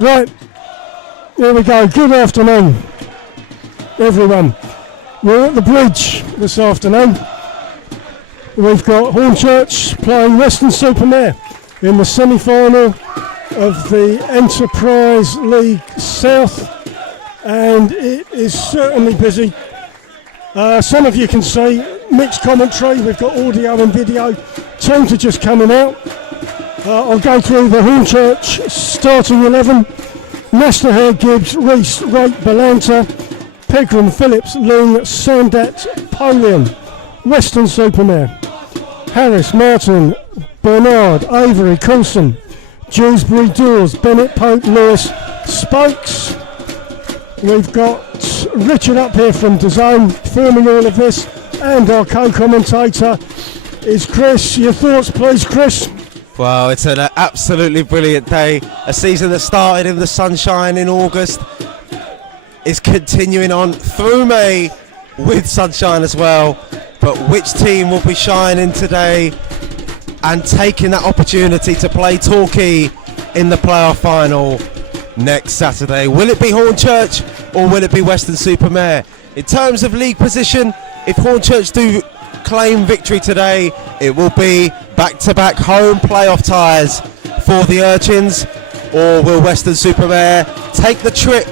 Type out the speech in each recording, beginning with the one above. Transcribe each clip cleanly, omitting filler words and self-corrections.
Right, here we go. Good afternoon, everyone. We're at the bridge this afternoon. We've got Hornchurch playing Weston Super Mare in the semi-final of the Enterprise League South, and it is certainly busy. Some of you can see mixed commentary. We've got audio and video. Teams are just coming out. I'll go through the Hornchurch starting 11. Nasterhair, Gibbs, Reese, Rake, Balanta, Pegram, Phillips, Ling, Sandat, Polian. Weston Super Mare: Harris, Martin, Bernard, Avery, Coulson, Dewsbury, Dawes, Bennett, Pope, Lewis, Spokes. We've got Richard up here from DAZN filming all of this, and our co-commentator is Chris. Your thoughts please, Chris? Well, it's an absolutely brilliant day. A season that started in the sunshine in August is continuing on through May with sunshine as well. But which team will be shining today and taking that opportunity to play Torquay in the playoff final next Saturday? Will it be Hornchurch or will it be Weston Super Mare? In terms of league position, if Hornchurch do claim victory today, it will be back-to-back home playoff ties for the Urchins. Or will Weston Super Mare take the trip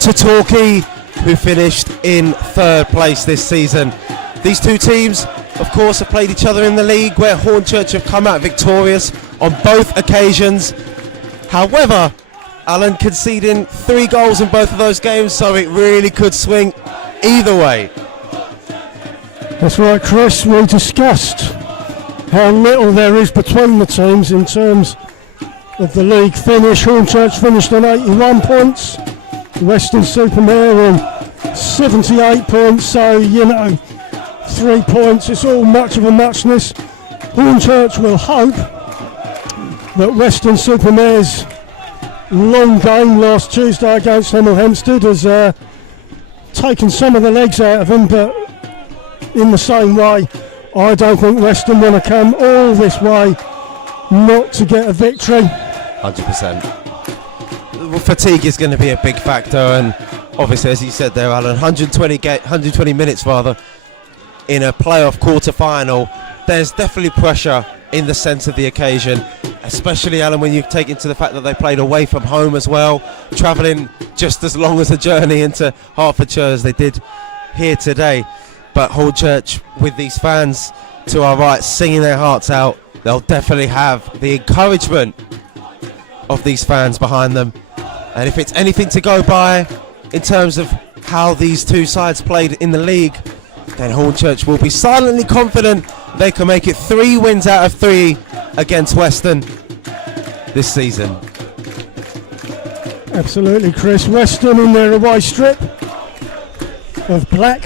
to Torquay, who finished in third place this season? These two teams, of course, have played each other in the league, where Hornchurch have come out victorious on both occasions. However, Alan conceding 3 goals in both of those games, so it really could swing either way. That's right, Chris. We discussed how little there is between the teams in terms of the league finish. Hornchurch finished on 81 points, Weston Super Mare on 78 points, so 3 points, it's all much of a muchness. Hornchurch will hope that Weston Super Mare's long game last Tuesday against Hemel Hempstead has taken some of the legs out of them, but in the same way, I don't think Weston want to come all this way not to get a victory. 100%. Fatigue is going to be a big factor, and obviously, as you said there, Alan, 120 minutes rather in a playoff quarter-final. There's definitely pressure in the sense of the occasion, especially, Alan, when you take into the fact that they played away from home as well, travelling just as long as a journey into Hertfordshire as they did here today. But Hornchurch, with these fans to our right singing their hearts out, they'll definitely have the encouragement of these fans behind them. And if it's anything to go by in terms of how these two sides played in the league, then Hornchurch will be silently confident they can make it 3 wins out of 3 against Weston this season. Absolutely, Chris. Weston in their away strip of black.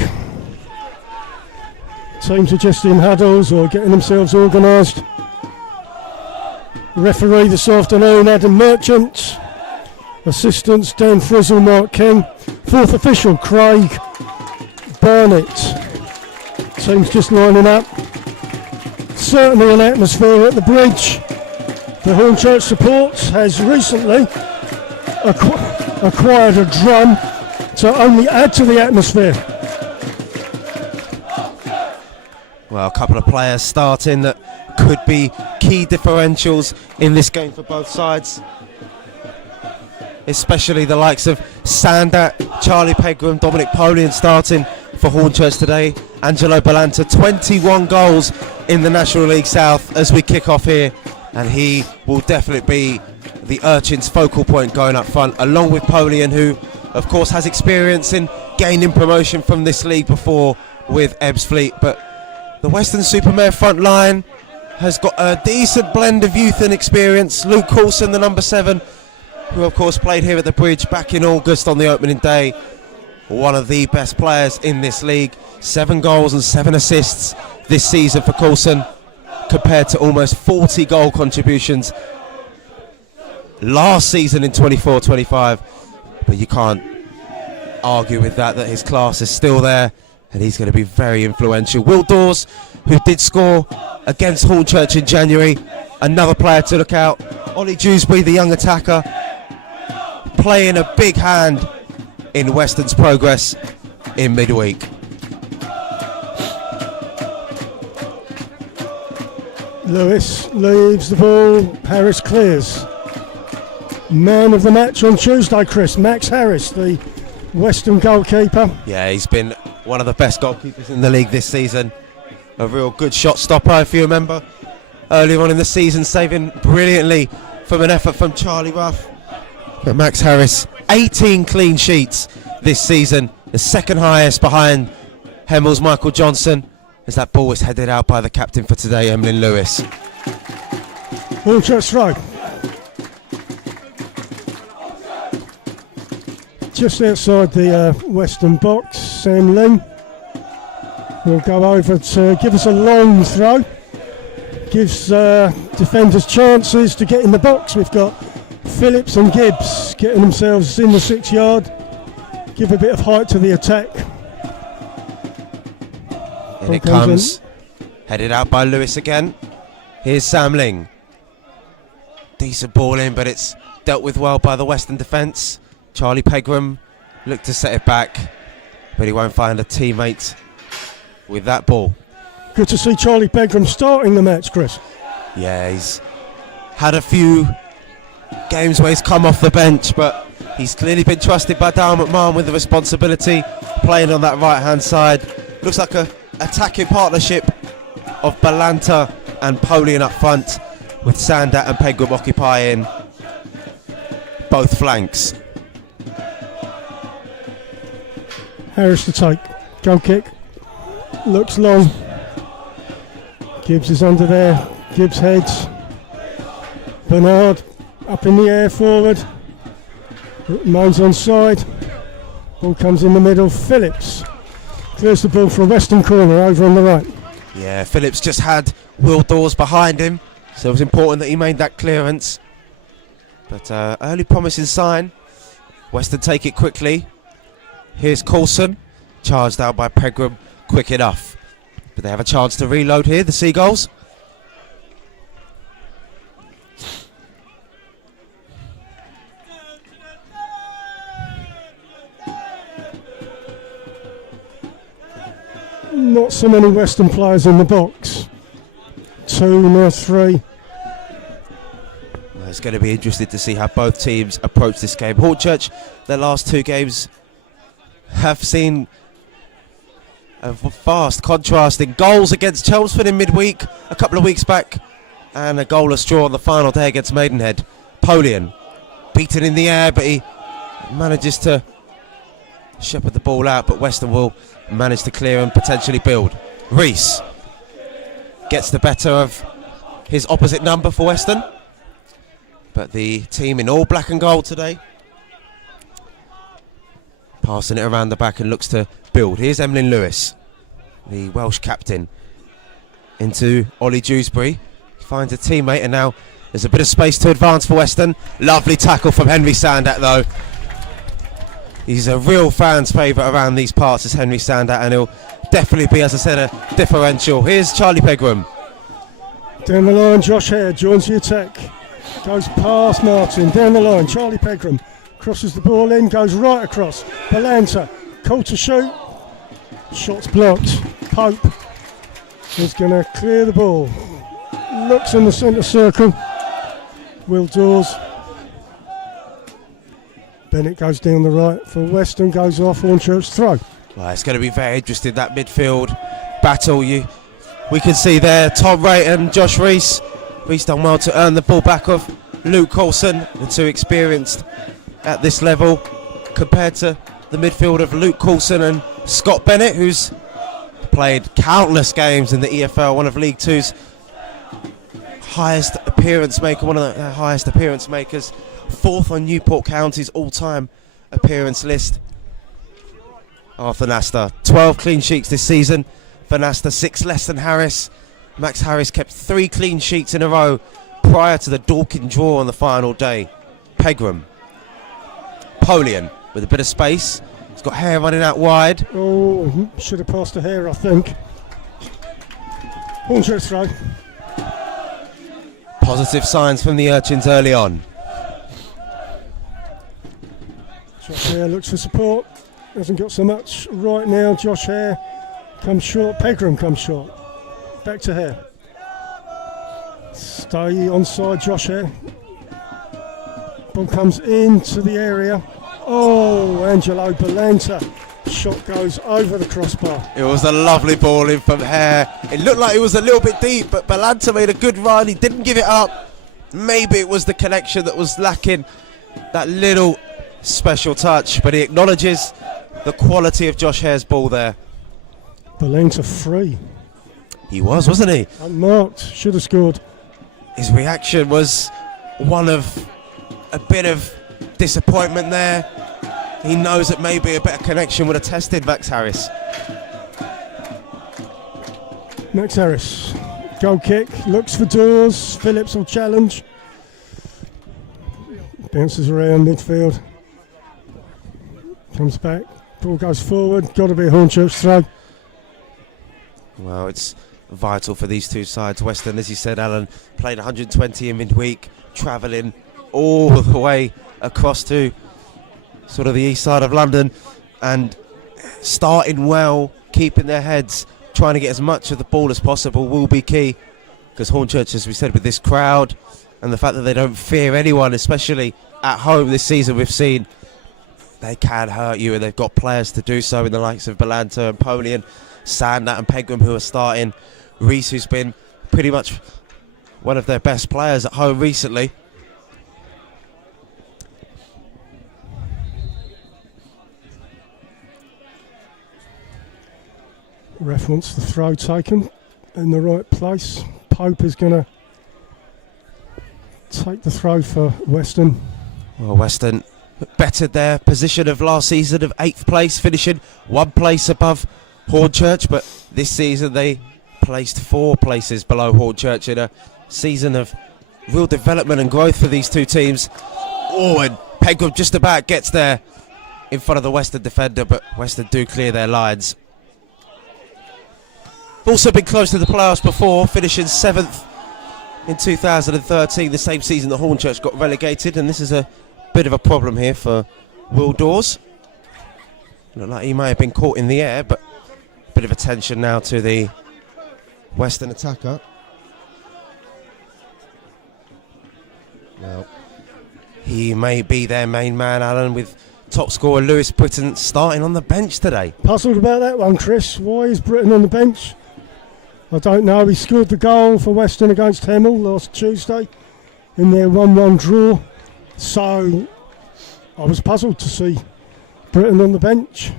Teams are just in huddles or getting themselves organised. Referee this afternoon, Adam Merchant. Assistants, Dan Frizzle, Mark King. 4th official, Craig Burnett. Teams just lining up. Certainly an atmosphere at the bridge. The Hornchurch support has recently acquired a drum to only add to the atmosphere. Well, a couple of players starting that could be key differentials in this game for both sides, especially the likes of Sandat, Charlie Pegram, Dominic Polian starting for Hornchurch today. Angelo Balanta, 21 goals in the National League South as we kick off here, and he will definitely be the Urchins' focal point going up front, along with Polian, who of course has experience in gaining promotion from this league before with Ebbsfleet. But the Weston Super Mare front line has got a decent blend of youth and experience. Luke Coulson, the number 7, who of course played here at the bridge back in August on the opening day. One of the best players in this league. 7 goals and 7 assists this season for Coulson, compared to almost 40 goal contributions last season in 24-25. But you can't argue with that his class is still there, and he's going to be very influential. Will Dawes, who did score against Hornchurch in January, another player to look out. Ollie Dewsbury, the young attacker, playing a big hand in Weston's progress in midweek. Lewis leaves the ball, Harris clears. Man of the match on Tuesday, Chris, Max Harris, the Weston goalkeeper. Yeah, he's been one of the best goalkeepers in the league this season. A real good shot stopper, if you remember. Earlier on in the season, saving brilliantly from an effort from Charlie Ruff. But Max Harris, 18 clean sheets this season, the second highest behind Hemmel's Michael Johnson, as that ball was headed out by the captain for today, Emlyn Lewis. Hornchurch throw. Just outside the Western box, Sam Ling will go over to give us a long throw. Gives defenders chances to get in the box. We've got Phillips and Gibbs getting themselves in the 6 yard. Give a bit of height to the attack. In it comes, headed out by Lewis again. Here's Sam Ling. Decent ball in, but it's dealt with well by the Western defence. Charlie Pegram looked to set it back, but he won't find a teammate with that ball. Good to see Charlie Pegram starting the match, Chris. Yeah, he's had a few games where he's come off the bench, but he's clearly been trusted by Darren McMahon with the responsibility, playing on that right-hand side. Looks like a attacking partnership of Balanta and Polian up front, with Sandat and Pegram occupying both flanks. Harris to take. Goal kick. Looks long. Gibbs is under there. Gibbs heads. Bernard up in the air forward. Remains on side. Ball comes in the middle. Phillips clears the ball for a Western corner over on the right. Yeah, Phillips just had Will Dawes behind him, so it was important that he made that clearance. But early promising sign. Western take it quickly. Here's Coulson, charged out by Pegram, quick enough. But they have a chance to reload here, the Seagulls. Not so many Western players in the box. 2, now 3. It's going to be interesting to see how both teams approach this game. Hornchurch, their last 2 games have seen a vast contrast in goals against Chelmsford in midweek a couple of weeks back, and a goalless draw on the final day against Maidenhead. Polian beaten in the air, but he manages to shepherd the ball out, but Western will manage to clear and potentially build. Reese gets the better of his opposite number for Western, but the team in all black and gold today, passing it around the back and looks to build. Here's Emlyn Lewis, the Welsh captain, into Ollie Dewsbury. He finds a teammate, and now there's a bit of space to advance for Western. Lovely tackle from Henry Sandat though. He's a real fan's favourite around these parts, as Henry Sandat, and he'll definitely be, as I said, a differential. Here's Charlie Pegram. Down the line, Josh Hare joins the attack. Goes past Martin, down the line, Charlie Pegram crosses the ball in, goes right across. Balanta, call to shoot. Shot's blocked. Pope is going to clear the ball. Looks in the centre circle. Will Dawes. Bennett goes down the right for Western, goes off. Hornchurch throw. Well, it's going to be very interesting, that midfield battle. We can see there Tom Wright and Josh Reese. Reese done well to earn the ball back of Luke Coulson, the two experienced at this level, compared to the midfield of Luke Coulson and Scott Bennett, who's played countless games in the EFL, one of League Two's highest appearance maker, one of their highest appearance makers, 4th on Newport County's all-time appearance list. Arthur Nasta, 12 clean sheets this season for Nasta, 6 less than Harris. Max Harris kept 3 clean sheets in a row prior to the Dorking draw on the final day. Pegram. Polian with a bit of space. He's got Hare running out wide. Oh, should have passed to Hare, I think. Hornchurch throw. Positive signs from the Urchins early on. Yeah, looks for support. Hasn't got so much right now. Josh Hare comes short. Pegram comes short. Back to Hare. Stay onside Josh Hare. Ball comes into the area. Oh, Angelo Belanta. Shot goes over the crossbar. It was a lovely ball in from Hare. It looked like it was a little bit deep, but Belanta made a good run. He didn't give it up. Maybe it was the connection that was lacking, that little special touch, but he acknowledges the quality of Josh Hare's ball there. Belanta free. He was, wasn't he? Unmarked. Should have scored. His reaction was one of a bit of disappointment there. He knows that maybe a better connection would have tested Max Harris. Max Harris. Goal kick. Looks for doors. Phillips will challenge. Bounces around midfield. Comes back. Ball goes forward. Got to be a Hornchurch throw. Well, it's vital for these two sides. Weston, as you said, Alan, played 120 in midweek, travelling all the way across to sort of the east side of London and starting well, keeping their heads, trying to get as much of the ball as possible will be key, because Hornchurch, as we said, with this crowd and the fact that they don't fear anyone, especially at home this season, we've seen they can hurt you, and they've got players to do so in the likes of Belanta and Pony and Sandnat and Pegram, who are starting. Reese, who's been pretty much one of their best players at home recently. Ref wants the throw taken in the right place. Pope is going to take the throw for Weston. Well, Weston bettered their position of last season of 8th place, finishing 1 place above Hornchurch, but this season they placed 4 places below Hornchurch in a season of real development and growth for these two teams. Oh, and Pegram just about gets there in front of the Weston defender, but Weston do clear their lines. Also been close to the playoffs before, finishing 7th in 2013, the same season that Hornchurch got relegated, and this is a bit of a problem here for Will Dawes. Looked like he may have been caught in the air, but a bit of attention now to the Western attacker. Well, he may be their main man, Alan, with top scorer Lewis Britton starting on the bench today. Puzzled about that one, Chris. Why is Britton on the bench? I don't know. He scored the goal for Weston against Hemel last Tuesday in their 1-1 draw. So I was puzzled to see Britton on the bench.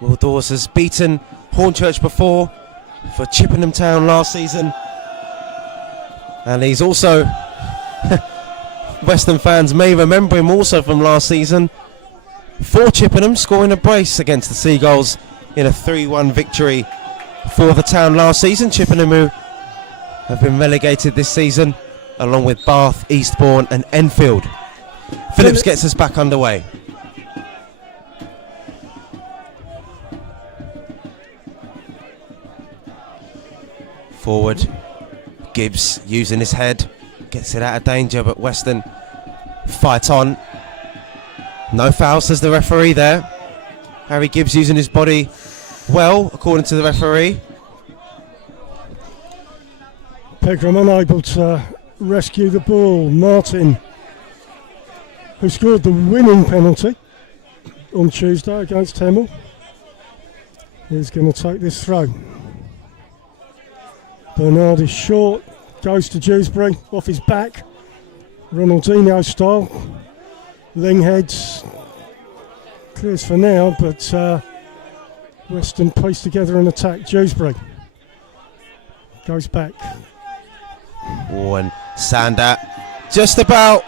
Will Dawes has beaten Hornchurch before for Chippenham Town last season. And he's also, Western fans may remember him also from last season, for Chippenham, scoring a brace against the Seagulls in a 3-1 victory for the town last season. Chippenham, who have been relegated this season, along with Bath, Eastbourne and Enfield. Phillips gets us back underway. Forward, Gibbs using his head, gets it out of danger, but Weston fight on. No foul, says the referee there. Harry Gibbs using his body well, according to the referee. Pegram unable to rescue the ball. Martin, who scored the winning penalty on Tuesday against Hemel, is going to take this throw. Bernard is short, goes to Dewsbury, off his back, Ronaldinho style. Lingheads clears for now, but Weston pieced together an attack. Dewsbury goes back. Oh, and Sander just about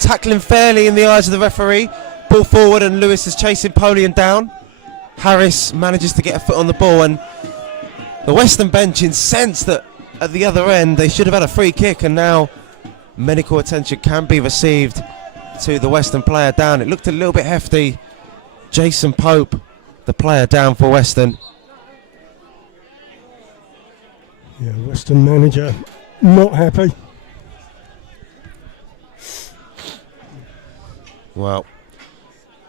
tackling fairly in the eyes of the referee. Ball forward and Lewis is chasing Pony and down. Harris manages to get a foot on the ball, and the Western bench incensed that at the other end they should have had a free kick, and now medical attention can be received to the Western player down. It looked a little bit hefty. Jason Pope, the player down for Western. Yeah, Western manager not happy. Well,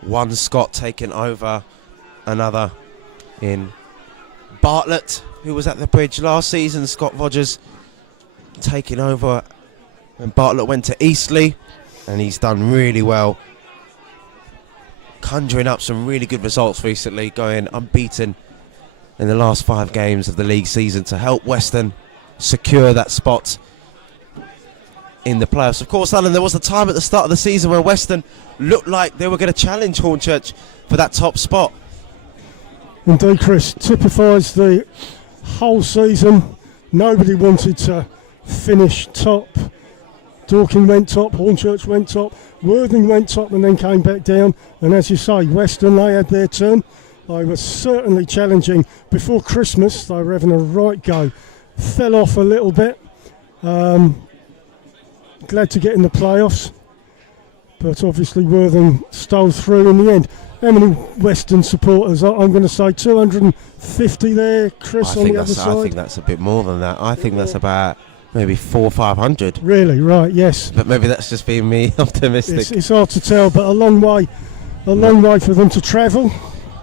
One Scott taking over another in Bartlett, who was at the bridge last season. Scott Rogers taking over when Bartlett went to Eastleigh, and he's done really well, conjuring up some really good results recently, going unbeaten in the last 5 games of the league season to help Weston secure that spot in the playoffs. Of course, Alan, there was a time at the start of the season where Weston looked like they were going to challenge Hornchurch for that top spot. Indeed, Chris, typifies the whole season. Nobody wanted to finish top. Dorking went top, Hornchurch went top, Worthing went top and then came back down. And as you say, Weston, they had their turn. They were certainly challenging before Christmas. They were having a right go. Fell off a little bit. Glad to get in the playoffs. But obviously Worthing stole through in the end. How many Weston supporters? I'm going to say 250 there, Chris, on the other side. I think that's a bit more than that. I think that's about maybe 400 or 500. Really? Right, yes. But maybe that's just being me optimistic. It's hard to tell, but a long way for them to travel.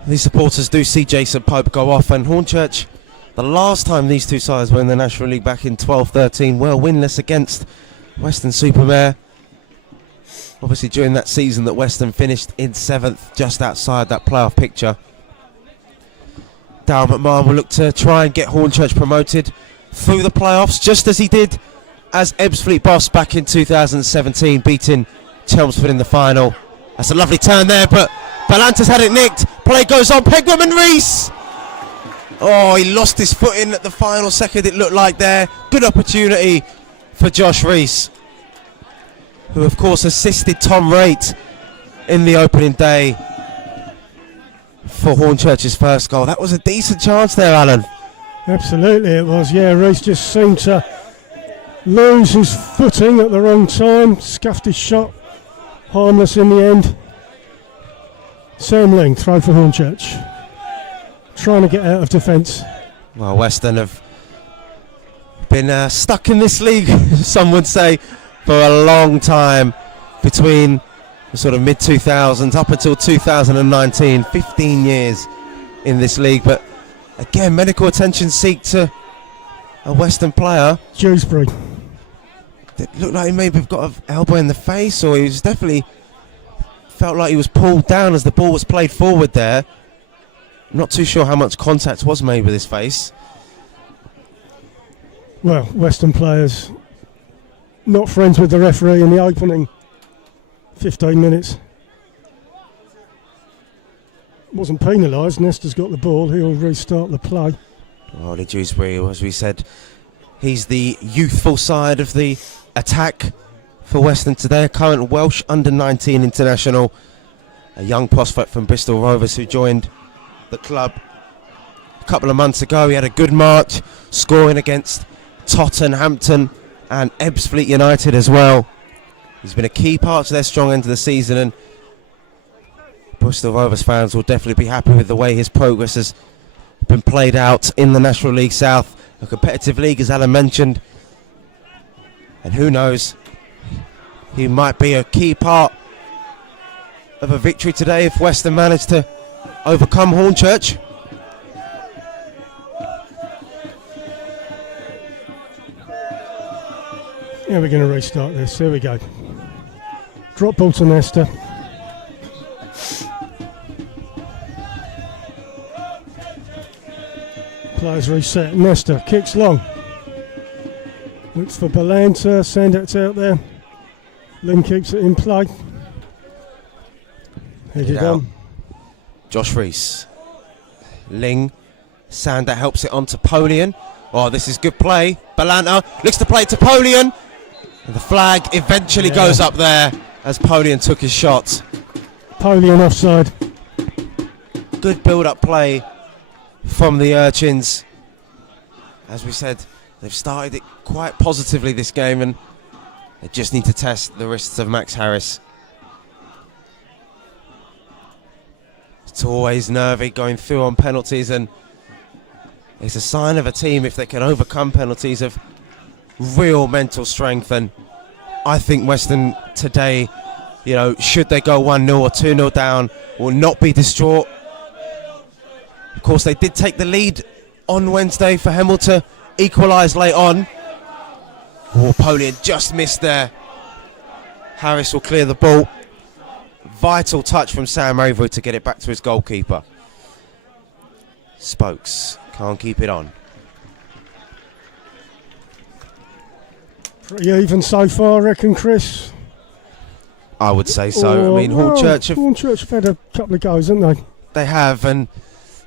These supporters do see Jason Pope go off, and Hornchurch, the last time these two sides were in the National League back in 12-13, were winless against Weston Super Mare. Obviously during that season that Weston finished in 7th, just outside that playoff picture. Darryl McMahon will look to try and get Hornchurch promoted through the playoffs, just as he did as Ebbsfleet boss back in 2017, beating Chelmsford in the final. That's a lovely turn there, but Ballanta's had it nicked. Play goes on, Pegram and Rees. Oh, he lost his footing at the final second, it looked like there. Good opportunity for Josh Rees, who of course assisted Tom Raitt in the opening day for Hornchurch's first goal. That was a decent chance there, Alan. Absolutely it was, yeah. Rees just seemed to lose his footing at the wrong time, scuffed his shot, harmless in the end. Sam Ling, throw for Hornchurch, trying to get out of defence. Well, Weston have been stuck in this league, some would say, for a long time, between the sort of mid-2000s up until 2019, 15 years in this league. But again, medical attention seek to a Western player. Dewsbury. It looked like he maybe got an elbow in the face, or he was definitely felt like he was pulled down as the ball was played forward there. I'm not too sure how much contact was made with his face. Well, Western players not friends with the referee in the opening 15 minutes. Wasn't penalised. Nestor's got the ball. He'll restart the play. Ollie Dewsbury, as we said, he's the youthful side of the attack for Western today. A current Welsh under-19 international, a young prospect from Bristol Rovers who joined the club a couple of months ago. He had a good March, scoring against Tottenhampton and Ebbsfleet United as well. He's been a key part to their strong end of the season, and Bristol Rovers fans will definitely be happy with the way his progress has been played out in the National League South, a competitive league as Alan mentioned, and who knows, he might be a key part of a victory today if Western manage to overcome Hornchurch. Yeah, we're going to restart this. Here we go. Drop ball to Nestor. Players reset. Nestor kicks long. Looks for Balanta. Sandats out there. Ling keeps it in play. Headed on. Josh Rees. Ling. Sandat helps it on to Polian. Oh, this is good play. Balanta looks to play to Polian. And the flag eventually goes up there as Polian took his shot. Polian offside. Good build-up play from the Urchins. As we said, they've started it quite positively this game, and they just need to test the wrists of Max Harris. It's always nervy going through on penalties, and it's a sign of a team if they can overcome penalties of real mental strength. And I think Western today should they go 1-0 or 2-0 down, will not be distraught. Of course, they did take the lead on Wednesday for Hemel to equalise late on. Polian just missed there. Harris will clear the ball. Vital touch from Sam Avery to get it back to his goalkeeper. Spokes can't keep it on. Pretty even so far, I reckon, Chris. I would say so. Hornchurch have had a couple of goals, haven't they? They have, and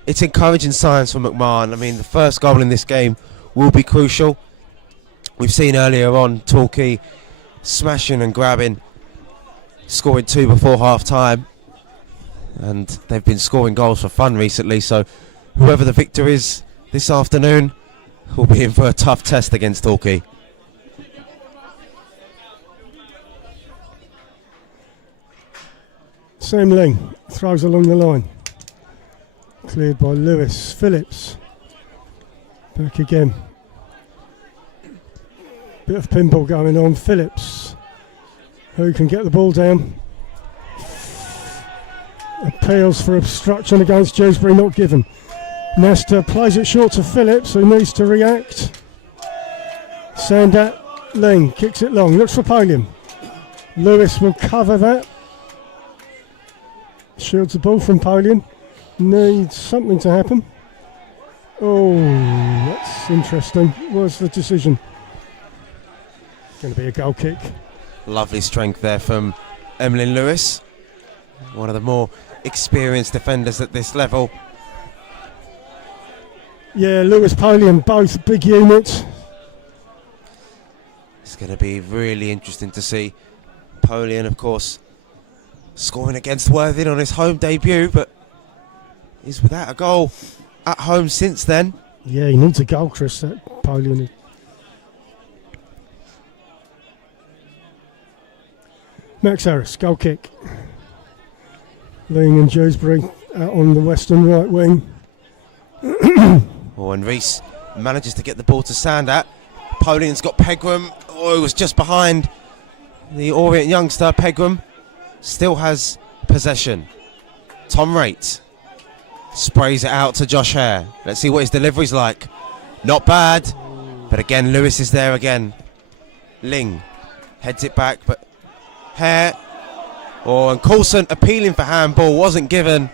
it's encouraging signs for McMahon. The first goal in this game will be crucial. We've seen earlier on Torquay smashing and grabbing, scoring 2 before half time, and they've been scoring goals for fun recently, so whoever the victor is this afternoon will be in for a tough test against Torquay. Sam Ling throws along the line, cleared by Lewis. Phillips back again, bit of pinball going on. Phillips, who can get the ball down, appeals for obstruction against Dewsbury, not given. Nesta plays it short to Phillips, who needs to react. Sandat, Ling kicks it long, looks for Polian. Lewis will cover that, shields the ball from Polian. Needs something to happen. Oh, that's interesting. What's the decision? Going to be a goal kick. Lovely strength there from Emlyn Lewis, one of the more experienced defenders at this level. Yeah, Lewis, Polian, both big units. It's going to be really interesting to see. Polian, of course, scoring against Worthing on his home debut, but he's without a goal at home since then. Yeah, he needs a goal, Chris, that Polian. Max Harris, goal kick. Ling and Dewsbury out on the Western right wing. And Reese manages to get the ball to Sandat. Polian's got Pegram. It was just behind the Orient youngster. Pegram still has possession. Tom Raitt sprays it out to Josh Hare. Let's see what his delivery's like. Not bad, but again Lewis is there again. Ling heads it back, but Hare and Coulson appealing for handball, wasn't given.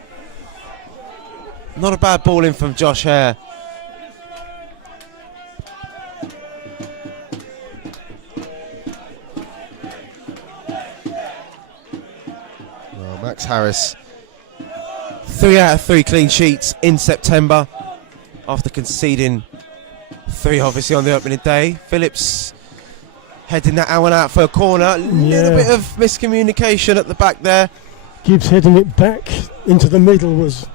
Not a bad ball in from Josh Hare. Max Harris, 3 out of 3 clean sheets in September after conceding 3 obviously on the opening day. Phillips heading that one out for a corner. Little bit of miscommunication at the back there. Gibbs heading it back into the middle was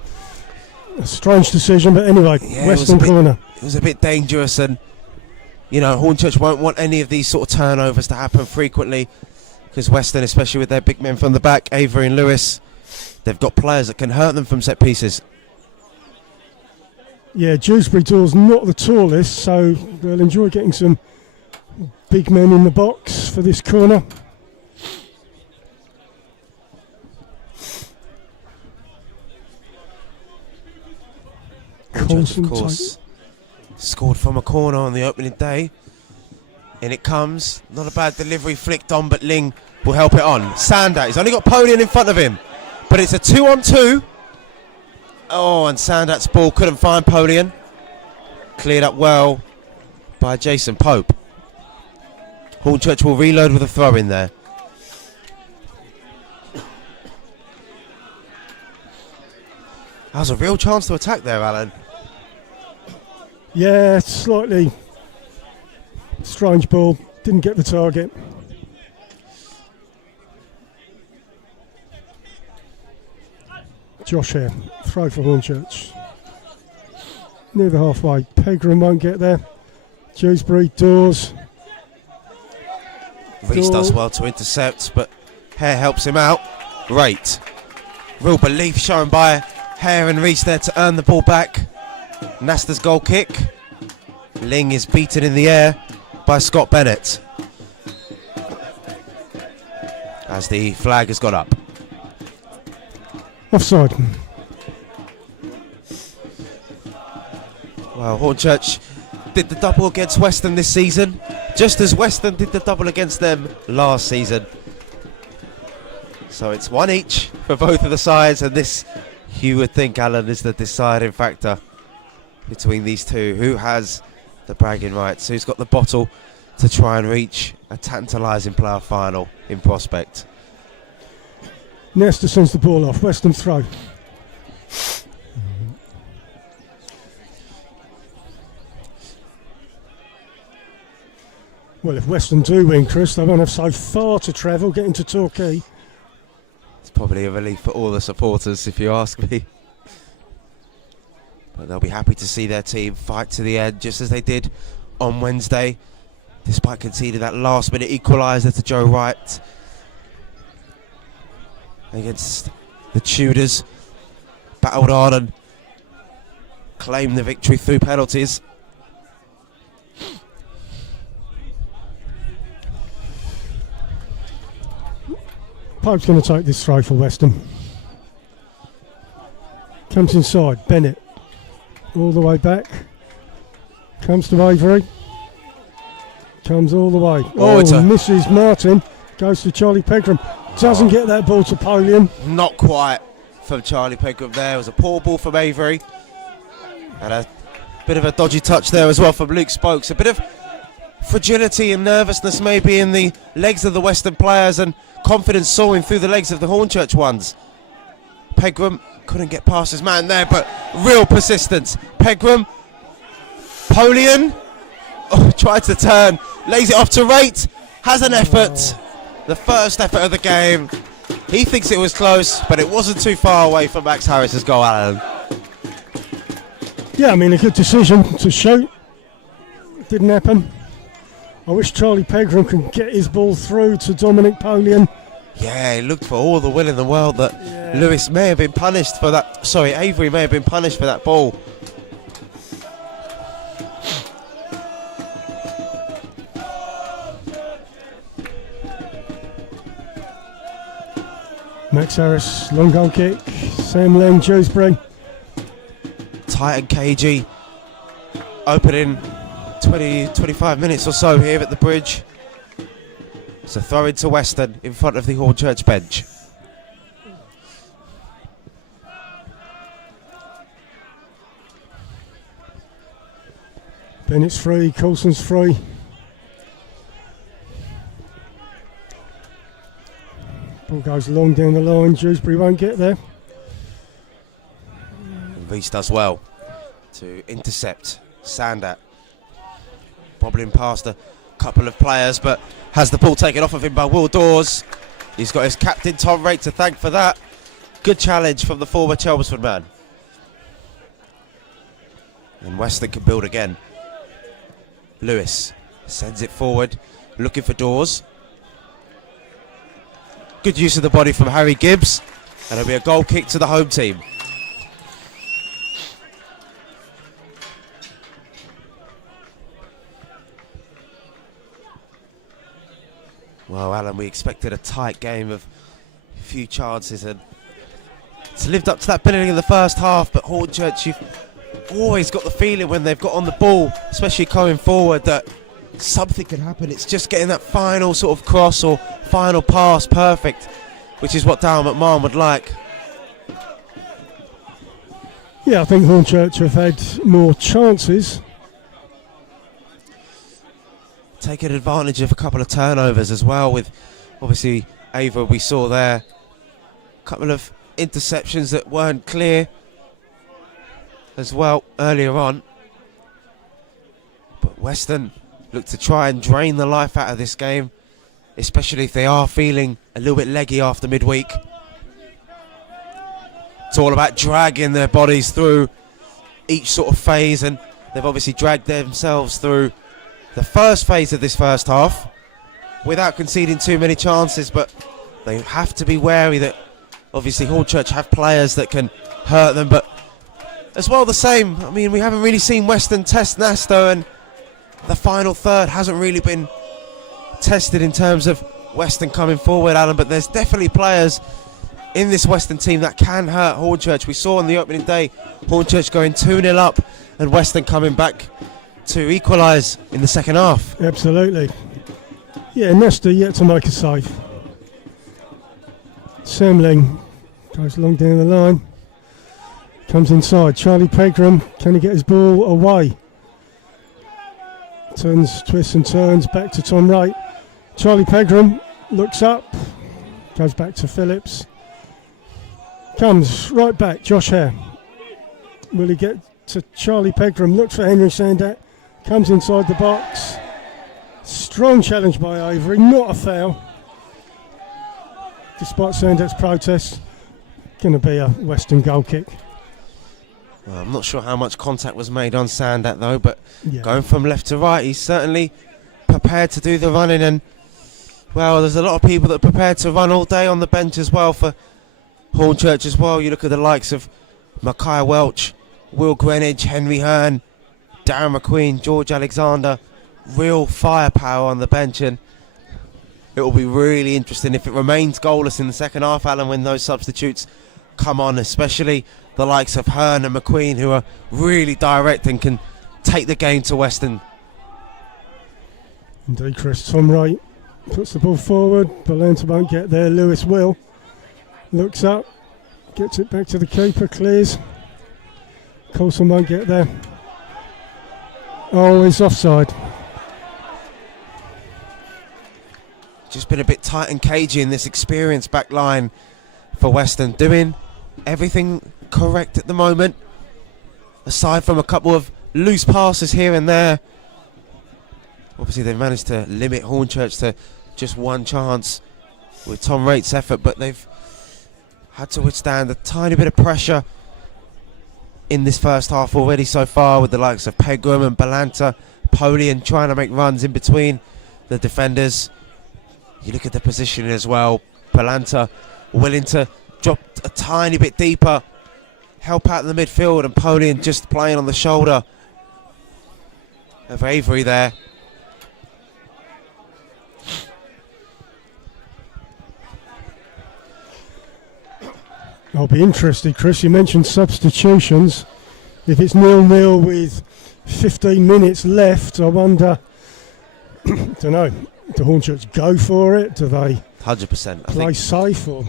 a strange decision, but anyway, Western corner. It was a bit dangerous, and Hornchurch won't want any of these sort of turnovers to happen frequently, because Western, especially with their big men from the back, Avery and Lewis, they've got players that can hurt them from set pieces. Yeah, Dewsbury Door's not the tallest, so they'll enjoy getting some big men in the box for this corner. Hornchurch, of course, scored from a corner on the opening day. In it comes, not a bad delivery flicked on, but Ling will help it on. Sandat, he's only got Polian in front of him, but it's a 2-on-2. And Sandat's ball couldn't find Polian. Cleared up well by Jason Pope. Hornchurch will reload with a throw in there. That was a real chance to attack there, Alan. Yeah, slightly strange ball, didn't get the target. Josh Hare, throw for Hornchurch. Near the halfway, Pegram won't get there. Dewsbury, Dawes. Reese does well to intercept, but Hare helps him out. Great. Real belief shown by Hare and Reese there to earn the ball back. Nasta's goal kick. Ling is beaten in the air by Scott Bennett. as the flag has gone up. Offside. Well, Hornchurch did the double against Weston this season, just as Weston did the double against them last season. So it's one each for both of the sides, and this, you would think, Alan, is the deciding factor between these two. Who has the bragging rights? Who's got the bottle to try and reach a tantalising playoff final in prospect? Nesta sends the ball off. Weston throw. Well, if Weston do win, Chris, they won't have so far to travel getting to Torquay. It's probably a relief for all the supporters, if you ask me. But they'll be happy to see their team fight to the end, just as they did on Wednesday, despite conceding that last-minute equaliser to Joe Wright against the Tudors. Battled on and claimed the victory through penalties. Pope's going to take this throw for Weston. Comes inside. Bennett. All the way back. Comes to Avery. Comes all the way. Misses Martin. Goes to Charlie Pegram. Doesn't get that ball to Polian. Not quite from Charlie Pegram there. It was a poor ball from Avery. And a bit of a dodgy touch there as well from Luke Spokes. A bit of fragility and nervousness maybe in the legs of the Western players, and confidence soaring through the legs of the Hornchurch ones. Pegram couldn't get past his man there, but real persistence. Pegram, Polian, tried to turn, lays it off to Rate, has an effort. The first effort of the game. He thinks it was close, but it wasn't too far away from Max Harris's goal, Alan. Yeah, I mean, a good decision to shoot. Didn't happen. I wish Charlie Pegram could get his ball through to Dominic Polian. Yeah, he looked for all the will in the world that Lewis may have been punished for that. Sorry, Avery may have been punished for that ball. Max Harris, long goal kick. Sam Lang, Dewsbury. Tight and cagey. Opening 20-25 minutes or so here at the bridge. It's a throw into Weston in front of the Hornchurch bench. Bennett's free, Coulson's free. Ball goes long down the line, Dewsbury won't get there. And Reese does well to intercept Sandat. Bobbling past a couple of players, but has the ball taken off of him by Will Dawes. He's got his captain Tom Rate to thank for that. Good challenge from the former Chelmsford man. And Weston can build again. Lewis sends it forward, looking for Dawes. Good use of the body from Harry Gibbs, and it'll be a goal kick to the home team. Well, Alan, we expected a tight game of a few chances, and it's lived up to that beginning of the first half, but Hornchurch, you've always got the feeling when they've got on the ball, especially going forward, that something can happen. It's just getting that final sort of cross or final pass perfect, which is what Darryl McMahon would like. Yeah, I think Hornchurch have had more chances. Taking advantage of a couple of turnovers as well, with obviously Ava we saw there. A couple of interceptions that weren't clear as well earlier on. But Weston look to try and drain the life out of this game, especially if they are feeling a little bit leggy after midweek. It's all about dragging their bodies through each sort of phase, and they've obviously dragged themselves through the first phase of this first half without conceding too many chances, but they have to be wary that obviously Hornchurch have players that can hurt them, but as well the same, I mean, we haven't really seen Weston test Nasto, and the final third hasn't really been tested in terms of Weston coming forward, Alan, but there's definitely players in this Weston team that can hurt Hornchurch. We saw on the opening day Hornchurch going 2-0 up and Weston coming back to equalise in the second half. Absolutely. Yeah, Nesta yet to make a save. Semling goes long down the line. Comes inside. Charlie Pegram, can he get his ball away? Turns, twists and turns back to Tom Wright. Charlie Pegram looks up, goes back to Phillips. Comes right back, Josh Hare. Will he get to Charlie Pegram? Looks for Henry Sandat. Comes inside the box. Strong challenge by Avery, not a foul. Despite Sandat's protest, going to be a Western goal kick. Well, I'm not sure how much contact was made on Sandat though, but Yeah. going from left to right, he's certainly prepared to do the running, and well, there's a lot of people that are prepared to run all day on the bench as well for Hornchurch as well. You look at the likes of Micaiah Welch, Will Greenwich, Henry Hearn, Darren McQueen, George Alexander. Real firepower on the bench, and it will be really interesting if it remains goalless in the second half, Alan, when those substitutes come on, especially the likes of Hearn and McQueen, who are really direct and can take the game to Weston. Indeed, Chris. Tom Wright puts the ball forward. Balanta won't get there. Lewis will. Looks up, gets it back to the keeper, clears. Coulson won't get there. Oh, he's offside. Just been a bit tight and cagey in this experienced back line for Weston, doing everything correct at the moment, aside from a couple of loose passes here and there. Obviously they've managed to limit Hornchurch to just one chance with Tom Wright's effort, but they've had to withstand a tiny bit of pressure in this first half already so far, with the likes of Pegram and Balanta, Polian trying to make runs in between the defenders. You look at the positioning as well. Balanta willing to drop a tiny bit deeper, help out in the midfield, and Polian just playing on the shoulder of Avery there. I'll be interested, Chris. You mentioned substitutions. If it's 0-0 with 15 minutes left, I wonder, don't know, do Hornchurch go for it? Do they 100%. play safe? Or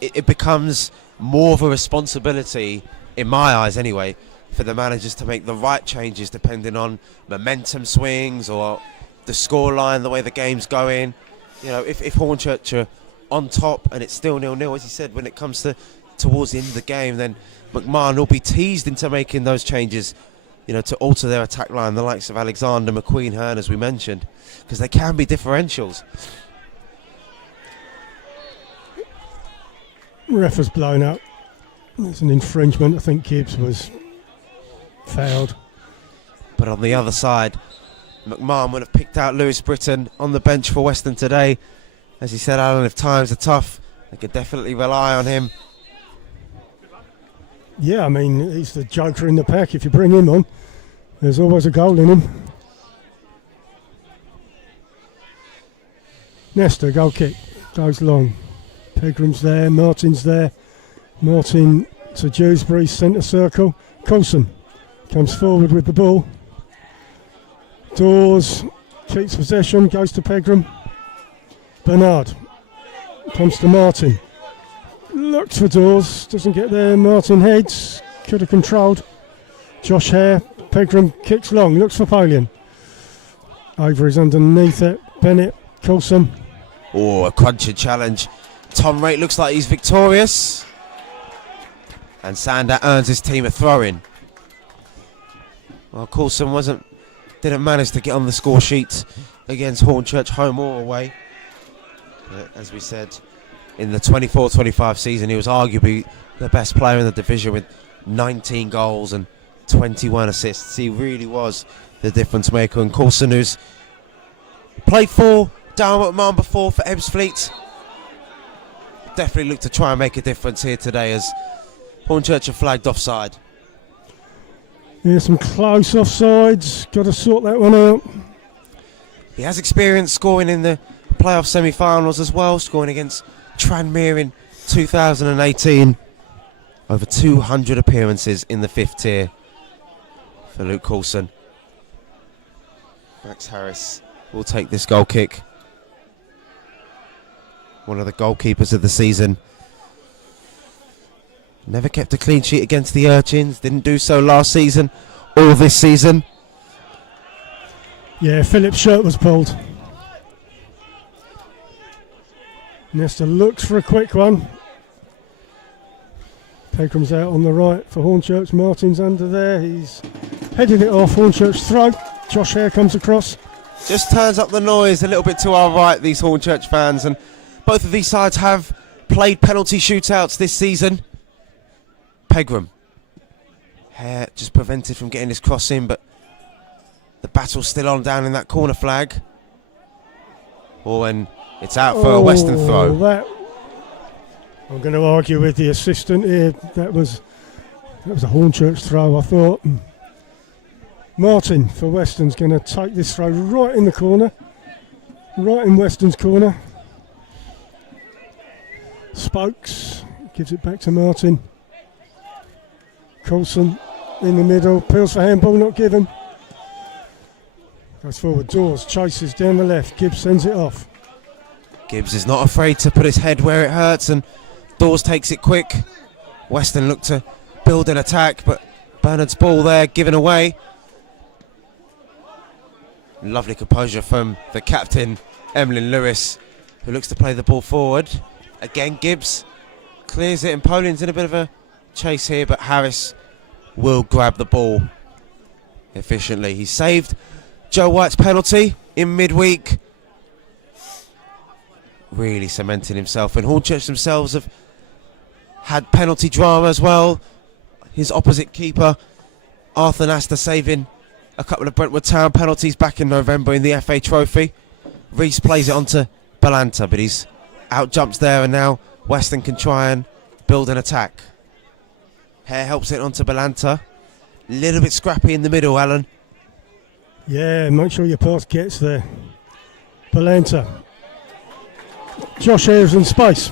it becomes more of a responsibility, in my eyes anyway, for the managers to make the right changes depending on momentum swings or the scoreline, the way the game's going. You know, if Hornchurch are on top and it's still 0-0, as you said, when it comes to towards the end of the game, then McMahon will be teased into making those changes, you know, to alter their attack line, the likes of Alexander, McQueen, Hearn, as we mentioned, because they can be differentials. ref has blown up. There's an infringement. I think Gibbs was fouled. But on the other side, McMahon would have picked out Lewis Britton on the bench for Weston today. As he said, Alan, if times are tough, they could definitely rely on him. Yeah, I mean, he's the joker in the pack. If you bring him on, there's always a goal in him. Nesta, goal kick, goes long. Pegram's there, Martin's there. Martin to Dewsbury, centre circle. Coulson comes forward with the ball. Dawes keeps possession, goes to Pegram. Bernard comes to Martin. Looks for Dawes, doesn't get there. Martin heads, could have controlled. Josh Hare, Pegram kicks long, looks for Polian. Avery's underneath it. Bennett, Coulson. Oh, a crunching challenge. Tom Wright looks like he's victorious. And Sander earns his team a throw-in. Well, Coulson didn't manage to get on the score sheet against Hornchurch, home or away. But as we said, in the 24-25 season, he was arguably the best player in the division with 19 goals and 21 assists. He really was the difference maker. And Coulson, who's played for Darren McMahon before for Ebbsfleet, definitely looked to try and make a difference here today as Hornchurch are flagged offside. Yeah, some close offsides. Got to sort that one out. He has experience scoring in the playoff semi-finals as well, scoring against Tranmere in 2018. Over 200 appearances in the 5th tier for Luke Coulson. Max Harris will take this goal kick. One of the goalkeepers of the season. Never kept a clean sheet against the Urchins. Didn't do so last season or this season. Yeah, Philip's shirt was pulled. Nesta looks for a quick one. Pegram's out on the right for Hornchurch. Martin's under there. He's heading it off. Hornchurch throw. Josh Hare comes across. Just turns up the noise a little bit to our right, these Hornchurch fans. And both of these sides have played penalty shootouts this season. Pegram. Hare just prevented from getting his cross in, but the battle's still on down in that corner flag. And it's out for a Weston throw. I'm going to argue with the assistant here. That was a Hornchurch throw, I thought. Martin for Weston's going to take this throw right in the corner. Right in Weston's corner. Spokes gives it back to Martin. Coulson in the middle. Peels for handball, not given. Goes forward. Dawes chases down the left. Gibbs sends it off. Gibbs is not afraid to put his head where it hurts, and Dawes takes it quick. Weston looked to build an attack, but Bernard's ball there given away. Lovely composure from the captain, Emlyn Lewis, who looks to play the ball forward. Again, Gibbs clears it, and Poland's in a bit of a chase here, but Harris will grab the ball efficiently. He saved Joe White's penalty in midweek, really cementing himself. And Hornchurch themselves have had penalty drama as well. His opposite keeper, Arthur Nastor, saving a couple of Brentwood Town penalties back in November in the FA Trophy. Reese plays it onto Balanta, but he's out jumps there, and now Weston can try and build an attack. Hare helps it onto Balanta. A little bit scrappy in the middle, Alan. Yeah, make sure your pass gets there. Balanta. Josh Hare's in space.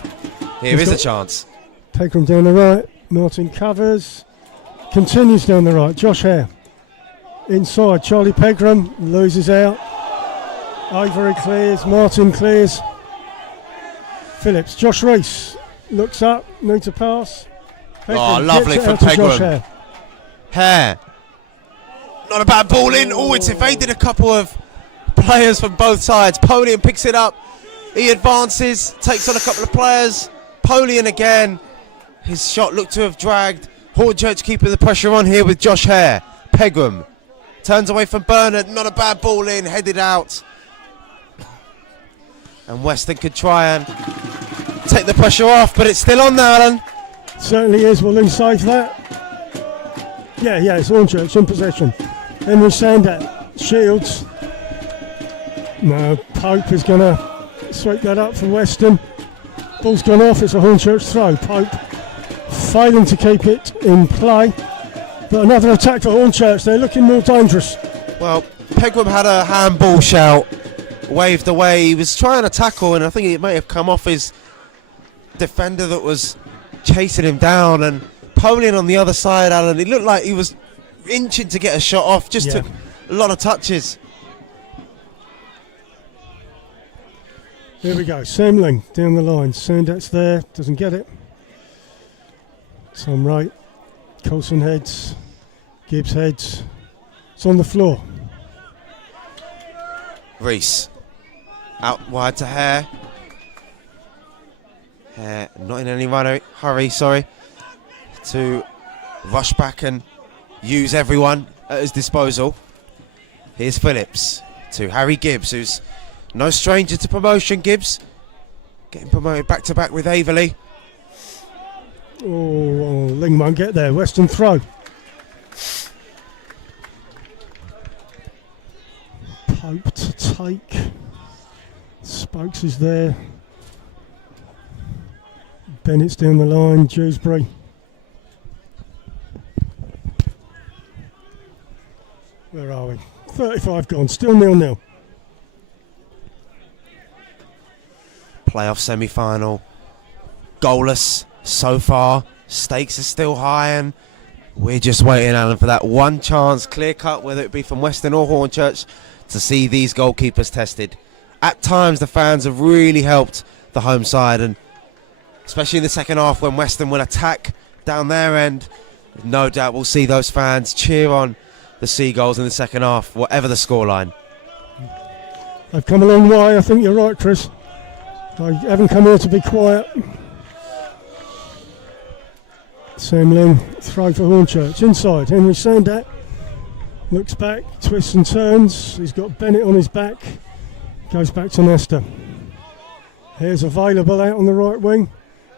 Here is a chance. Take him down the right. Martin covers. Continues down the right. Josh Hare. Inside. Charlie Pegram loses out. Avery clears. Martin clears. Phillips. Josh Reese looks up. Needs a pass. Pegram lovely gets it from out to Josh Pegram. Hare. Hare. Not a bad ball in. Oh, it's evaded a couple of players from both sides. Polian picks it up. He advances, takes on a couple of players. Polian again. His shot looked to have dragged. Hornchurch keeping the pressure on here with Josh Hare. Pegram turns away from Bernard. Not a bad ball in, headed out. And Weston could try and take the pressure off, but it's still on there, Alan. Certainly is. Will he save that? Yeah, it's Hornchurch in possession. Henry Sandat shields. No, Pope is going to sweep that up for Weston. Ball's gone off. It's a Hornchurch throw. Pope failing to keep it in play. But another attack for Hornchurch. They're looking more dangerous. Well, Pegram had a handball shout waved away. He was trying to tackle, and I think it may have come off his defender that was chasing him down. And Polian on the other side, Alan, it looked like he was inching to get a shot off. Just took a lot of touches. Here we go. Samling down the line. Sandat's there. Doesn't get it. Tom right. Coulson heads. Gibbs heads. It's on the floor. Reese out wide to Hare. Hare not in any hurry, to rush back and use everyone at his disposal. Here's Phillips to Harry Gibbs, who's no stranger to promotion. Gibbs getting promoted back to back with Averley. Oh, Ling won't get there. Weston throw. Pope to take. Spokes is there. Bennett's down the line. Dewsbury. Where are we? 35 gone. Still 0-0. playoff semi-final. Goalless so far. Stakes are still high, and we're just waiting, Alan, for that one chance, clear cut, whether it be from Weston or Hornchurch, to see these goalkeepers tested. At times, the fans have really helped the home side, and especially in the second half when Weston will attack down their end, no doubt we'll see those fans cheer on the Seagulls in the second half, whatever the scoreline. They've come a long way, I think you're right, Chris. They haven't come here to be quiet. Sam Ling, throw for Hornchurch. Inside, Henry Sandat looks back, twists and turns. He's got Bennett on his back. Goes back to Nesta. Here's available out on the right wing.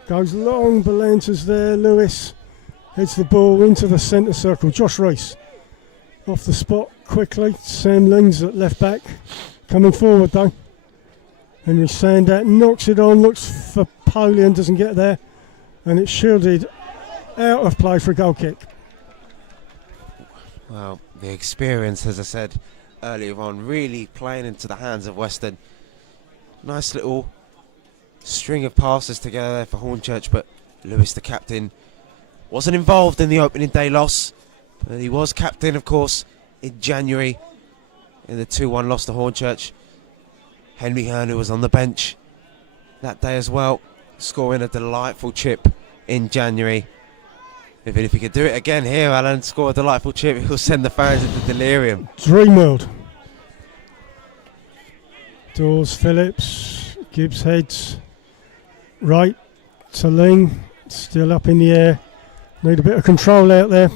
Goes long, Balanta's there. Lewis heads the ball into the centre circle. Josh Reese off the spot quickly. Sam Ling's at left back. Coming forward though. Henry Sandat knocks it on, looks for Polian, doesn't get there. And it's shielded out of play for a goal kick. Well, the experience, as I said earlier on, really playing into the hands of Weston. Nice little string of passes together there for Hornchurch, but Lewis, the captain, wasn't involved in the opening day loss, but he was captain, of course, in January in the 2-1 loss to Hornchurch. Henry Hearn, who was on the bench that day as well, scoring a delightful chip in January. Even if he could do it again here, Alan, score a delightful chip, he'll send the fans into delirium. Dream world. Dawes, Phillips, Gibbs heads right to Ling, still up in the air. Need a bit of control out there.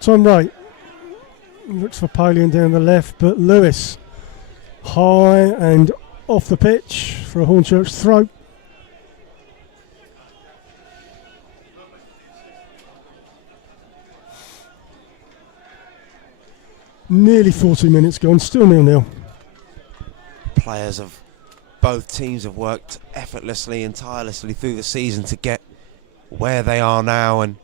Tom Wright looks for Polian down the left, but Lewis high and off the pitch for a Hornchurch throw. Nearly 40 minutes gone, still 0-0. Players of both teams have worked effortlessly and tirelessly through the season to get where they are now, and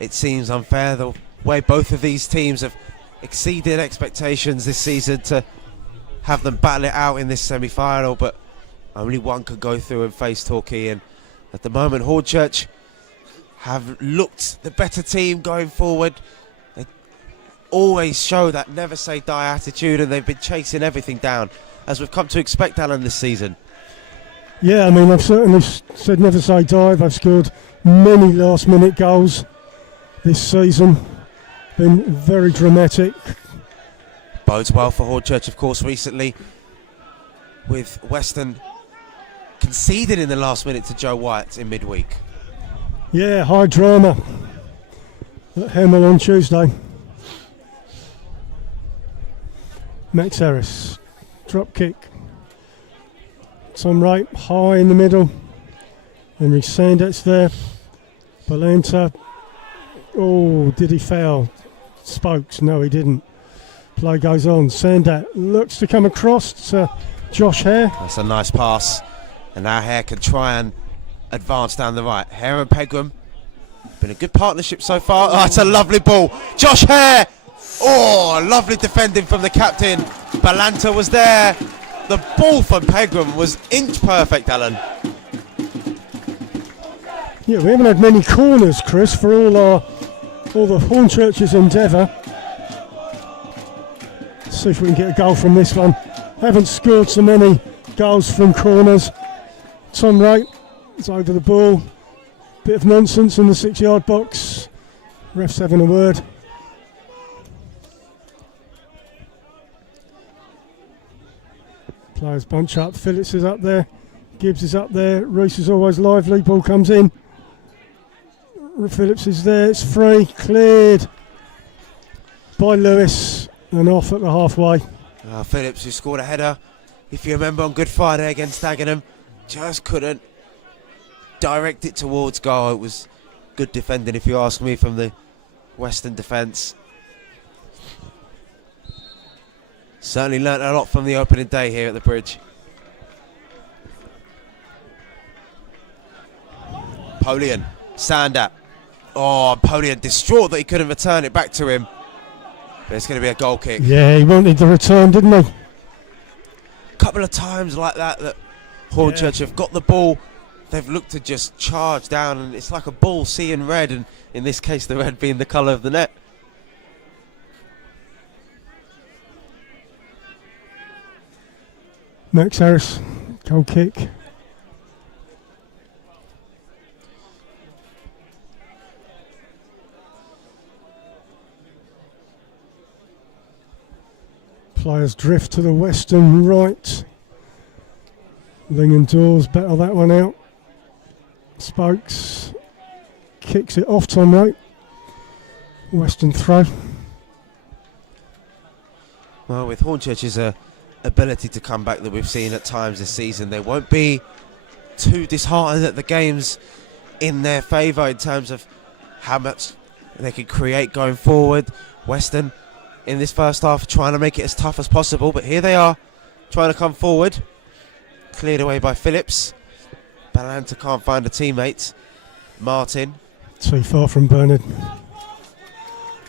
it seems unfair the way both of these teams have exceeded expectations this season to have them battle it out in this semi-final, but only one could go through and face Torquay, and at the moment Hornchurch have looked the better team going forward. They always show that never say die attitude, and they've been chasing everything down, as we've come to expect, Alan, this season. Yeah, I mean, I've certainly said never say die. They've scored many last-minute goals this season. Been very dramatic. Bodes well for Hornchurch, of course, recently, with Weston conceding in the last minute to Joe White in midweek. Yeah, high drama at Hemel on Tuesday. Max Harris, drop kick. Tom Wright, high in the middle. Henry Sandat's there. Balanta. Oh, did he foul? Spokes, no he didn't. Play goes on. Sandat looks to come across to Josh Hare. That's a nice pass. And now Hare can try and advance down the right. Hare and Pegram. Been a good partnership so far. Oh, it's a lovely ball. Josh Hare. Oh, lovely defending from the captain. Balanta was there. The ball from Pegram was inch perfect, Alan. Yeah, we haven't had many corners, Chris, for all the Hornchurch's endeavour. Let's see if we can get a goal from this one. Haven't scored so many goals from corners. Tom Wright is over the ball. Bit of nonsense in the 6-yard box. Ref's having a word. Players bunch up. Phillips is up there. Gibbs is up there. Reese is always lively. Ball comes in. Phillips is there. It's free. Cleared by Lewis and off at the halfway. Phillips, who scored a header, if you remember, on Good Friday against Dagenham, just couldn't direct it towards goal. It was good defending, if you ask me, from the Western defence. Certainly learnt a lot from the opening day here at the Bridge. Polian, Sandat. Oh, Polian distraught that he couldn't return it back to him. But it's going to be a goal kick. Yeah, he wanted the return, didn't he? A couple of times like that Hornchurch have got the ball. They've looked to just charge down, and it's like a ball seeing red, and in this case the red being the colour of the net. Max Harris, goal kick. Players drift to the western right. Ling and Dawes battle that one out. Spokes kicks it off Tom right. Western throw. Well, with Hornchurch's ability to come back that we've seen at times this season, they won't be too disheartened that the game's in their favour in terms of how much they can create going forward. Weston in this first half trying to make it as tough as possible, but here they are trying to come forward. Cleared away by Phillips. Balanta can't find a teammate. Martin. Too far from Bernard.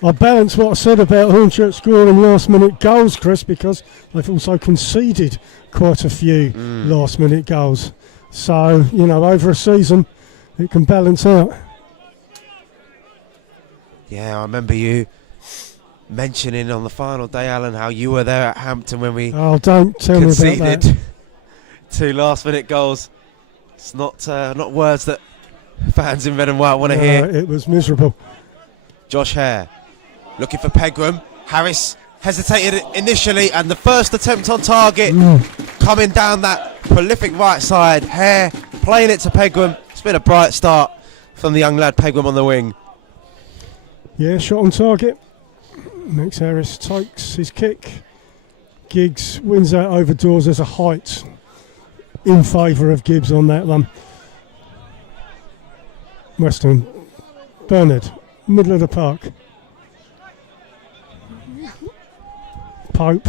I balance what I said about Hornchurch scoring last minute goals, Chris, because they've also conceded quite a few last minute goals. So, you know, over a season it can balance out. Yeah, I remember you mentioning on the final day, Alan, how you were there at Hampton when we don't tell me about that. conceded 2 last minute goals. It's not words that fans in red and white want to hear. It was miserable. Josh Hare looking for Pegram. Harris hesitated initially, and the first attempt on target coming down that prolific right side. Hare playing it to Pegram. It's been a bright start from the young lad Pegram on the wing. Yeah, shot on target. Max Harris takes his kick. Giggs wins out over Dawes. There's a height in favour of Gibbs on that one. Weston. Bernard. Middle of the park. Pope.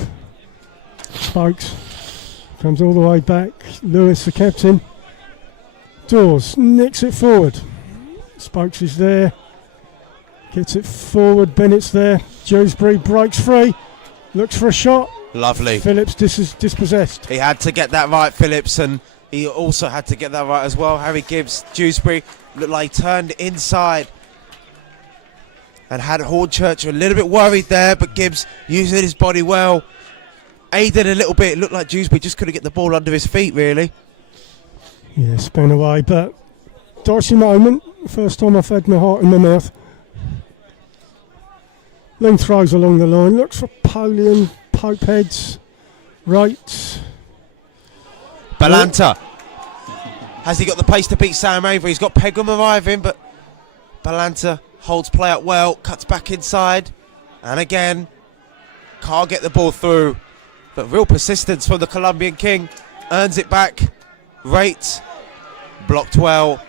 Spokes. Comes all the way back. Lewis, the captain. Dawes nicks it forward. Spokes is there. Gets it forward. Bennett's there. Dewsbury breaks free. Looks for a shot. Lovely. Phillips dispossessed. He had to get that right, Phillips, and he also had to get that right as well. Harry Gibbs, Dewsbury, looked like he turned inside and had Hornchurch a little bit worried there, but Gibbs using his body well. Aided a little bit. It looked like Dewsbury just couldn't get the ball under his feet, really. Yeah, spun away, but dicey moment. First time I've had my heart in my mouth. Ling throws along the line, looks for Polian, Pope heads, right. Balanta. Has he got the pace to beat Sam Avery? He's got Pegram arriving, but Balanta holds play up well, cuts back inside, and again, can't get the ball through. But real persistence from the Colombian King, earns it back. Rate, blocked well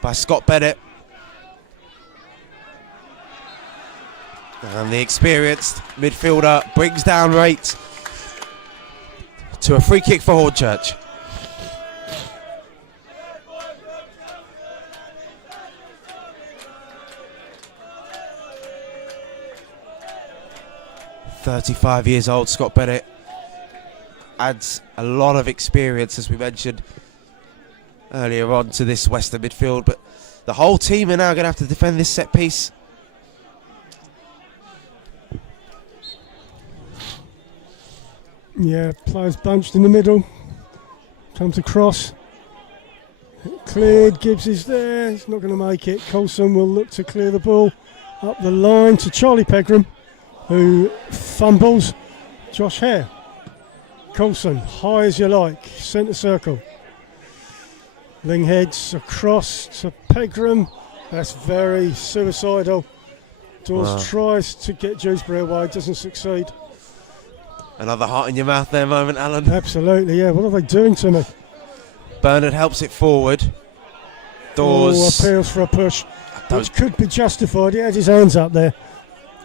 by Scott Bennett. And the experienced midfielder brings down Rate to a free kick for Hornchurch. "35 years old, Scott Bennett adds a lot of experience, as we mentioned earlier on, to this Western midfield. But the whole team are now going to have to defend this set piece. Yeah, players bunched in the middle. Comes across. Cleared. Gibbs is there. He's not going to make it. Coulson will look to clear the ball up the line to Charlie Pegram, who fumbles. Josh Hare. Coulson, high as you like. Centre circle. Ling heads across to Pegram. That's very suicidal. Dawes tries to get Dewsbury away. Doesn't succeed. Another heart in your mouth there moment, Alan. Absolutely, yeah. What are they doing to me? Bernard helps it forward. Dawes appeals for a push, which could be justified. He had his hands up there.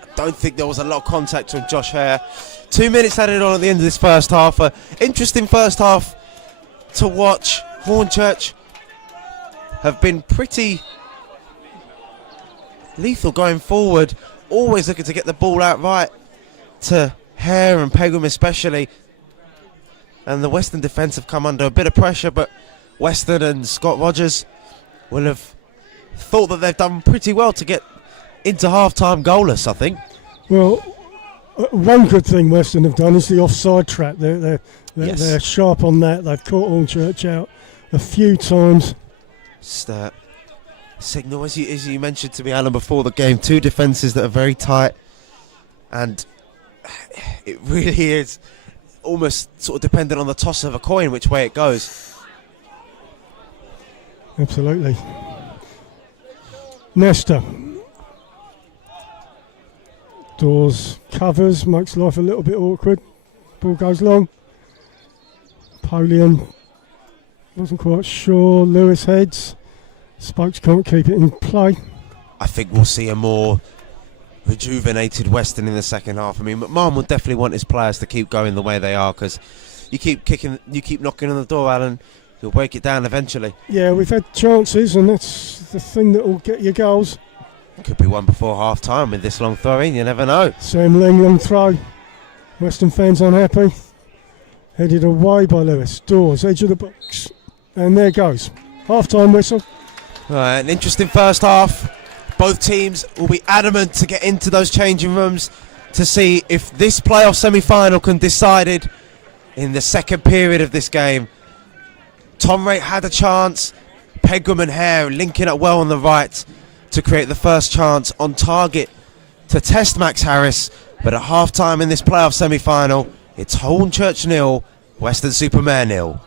I don't think there was a lot of contact from Josh Hare. 2 minutes added on at the end of this first half. Interesting first half to watch. Hornchurch have been pretty lethal going forward, always looking to get the ball out right to Hare and Pegram especially. and the Western defence have come under a bit of pressure, but Western and Scott Rogers will have thought that they've done pretty well to get into half-time goalless, I think. Well, one good thing Western have done is the offside trap. Yes. They're sharp on that. They've caught Hornchurch out a few times. Just, signal, as you mentioned to me, Alan, before the game, two defences that are very tight, and it really is almost sort of dependent on the toss of a coin which way it goes. Absolutely. Nesta. Dawes covers, makes life a little bit awkward. Ball goes long. Polian wasn't quite sure. Lewis heads. Spokes can't keep it in play. I think we'll see a more rejuvenated Western in the second half. I mean, McMahon will definitely want his players to keep going the way they are, because you keep knocking on the door, Alan, you'll break it down eventually. Yeah, we've had chances, and that's the thing that will get you goals. Could be one before half time with this long throw in, you never know. Sam Ling, long throw. Western fans unhappy. Headed away by Lewis. Dawes, edge of the box. And there goes. Half-time whistle. Right, an interesting first half. Both teams will be adamant to get into those changing rooms to see if this playoff semi-final can decide it in the second period of this game. Tom Raitt had a chance. Pegram and Hare linking up well on the right to create the first chance on target to test Max Harris. But at half-time in this playoff semi-final, it's Hornchurch 0, Weston Super Mare 0.